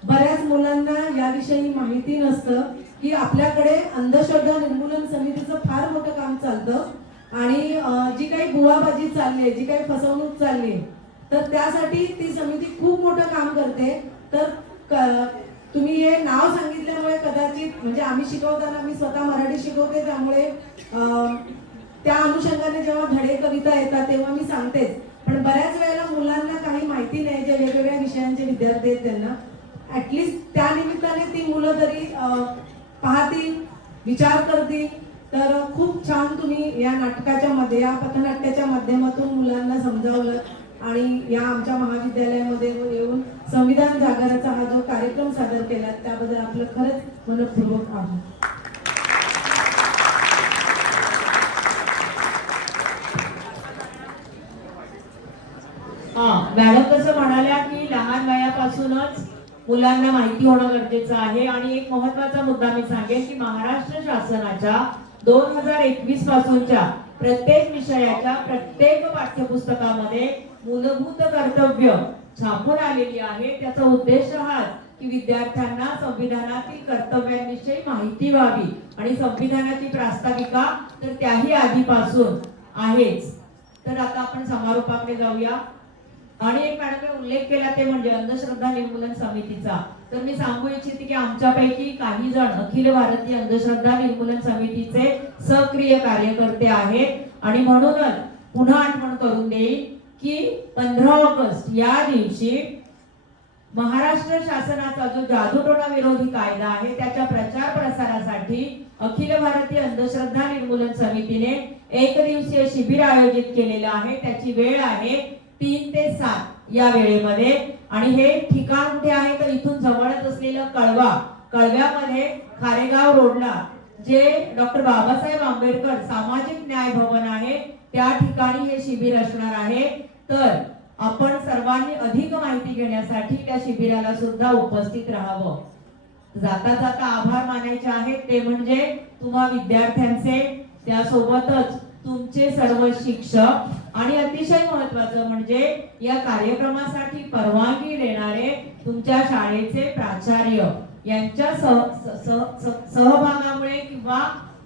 बऱ्याच मुलांना याविषयी माहिती नसतं की आपल्याकडे अंधश्रद्धा निर्मूलन समितीचं फार मोठं काम चालतं आणि जी काही बुवाबाजी चालली आहे, जी काही फसवणूक चालली आहे, तर त्यासाठी ती समिती खूप मोठं काम करते. तर तुम्ही हे नाव सांगितल्यामुळे कदाचित म्हणजे आम्ही शिकवताना, मी स्वतः मराठी शिकवते त्यामुळे त्या अनुषंगाने जेव्हा धडे कविता येतात तेव्हा मी सांगतेच. पण बऱ्याच वेळेला मुलांना काही माहिती नाही, जे वेगवेगळ्या विषयांचे विद्यार्थी आहेत त्यांना. ॲटलिस्ट त्या निमित्ताने ती मुलं तरी पाहतील, विचार करतील. तर खूप छान तुम्ही या नाटकाच्या मध्ये, या पथनाट्याच्या माध्यमातून मुलांना समजावलं आणि या आमच्या महाविद्यालयामध्ये येऊन संविधान जागराचा हा जो कार्यक्रम सादर केला त्याबद्दल आपलं खरंच मनपूर्वक आभार. मॅडम कसं म्हणाल्या की लहान वयापासूनच मुलांना माहिती होणं गरजेचं आहे. आणि एक महत्त्वाचा मुद्दा मी सांगेन की महाराष्ट्र शासनाच्या 2021 पासूनच्या प्रत्येक विषयाच्या प्रत्येक पाठ्यपुस्तकामध्ये मूलभूत कर्तव्य छापून आलेली आहे. त्याचा उद्देश हाच की विद्यार्थ्यांना संविधानातील कर्तव्यांविषयी माहिती व्हावी आणि संविधानाची प्रास्ताविका तर त्याही आधीपासून आहेच. तर आता आपण समारोपाकडे जाऊया. आणि एक मॅडमने उल्लेख केला ते म्हणजे अंधश्रद्धा निर्मूलन समितीचा. तर मी सांगू इच्छिते की आमच्यापैकी काही जण अखिल भारतीय अंधश्रद्धा निर्मूलन समितीचे सक्रिय कार्यकर्ते आहेत आणि म्हणूनच पुन्हा आठवण करून देईल की 15 ऑगस्ट या दिवशी महाराष्ट्र शासनाचा जो जादूटोणा विरोधी कायदा आहे त्याच्या प्रचार प्रसारासाठी अखिल भारतीय अंधश्रद्धा निर्मूलन समितीने 1 दिवसीय शिबिर आयोजित केलेलं आहे. त्याची वेळ आहे 3 ते 7 या वेळेमध्ये. आणि हे ठिकाण कुठे आहे तर इथून जवळच असलेलं कळव्यामध्ये खारेगाव रोडला जे डॉक्टर बाबासाहेब आंबेडकर सामाजिक न्याय भवन आहे त्या ठिकाणी हे शिबिर असणार आहे. तर आपण सर्वांनी अधिक माहिती घेण्यासाठी त्या शिबिराला सुद्धा उपस्थित राहावं. जाता जाता आभार मानायचे आहेत ते म्हणजे तुम्हा विद्यार्थ्यांचे, त्यासोबतच तुमचे सर्व शिक्षक आणि अतिशय महत्त्वाचं म्हणजे या कार्यक्रमासाठी परवानगी देणारे तुमच्या शाळेचे प्राचार्य यांच्या सहभागामुळे किंवा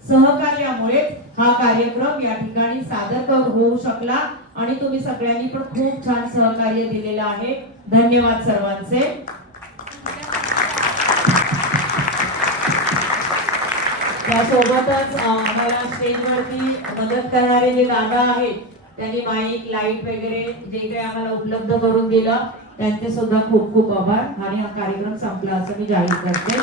सहकार्यामुळे हा कार्यक्रम या ठिकाणी सादर होऊ शकला आणि तुम्ही सगळ्यांनी पण खूप छान सहकार्य दिलेलं आहे. धन्यवाद सर्वांचे. त्यासोबतच आम्हाला स्टेजवरती मदत करणारे जे दादा आहेत त्यांनी माईक, लाईट वगैरे जे काही आम्हाला उपलब्ध करून दिलं त्यांचे सुद्धा खूप खूप आभार. आणि हा कार्यक्रम संपला असं मी जाहीर करते.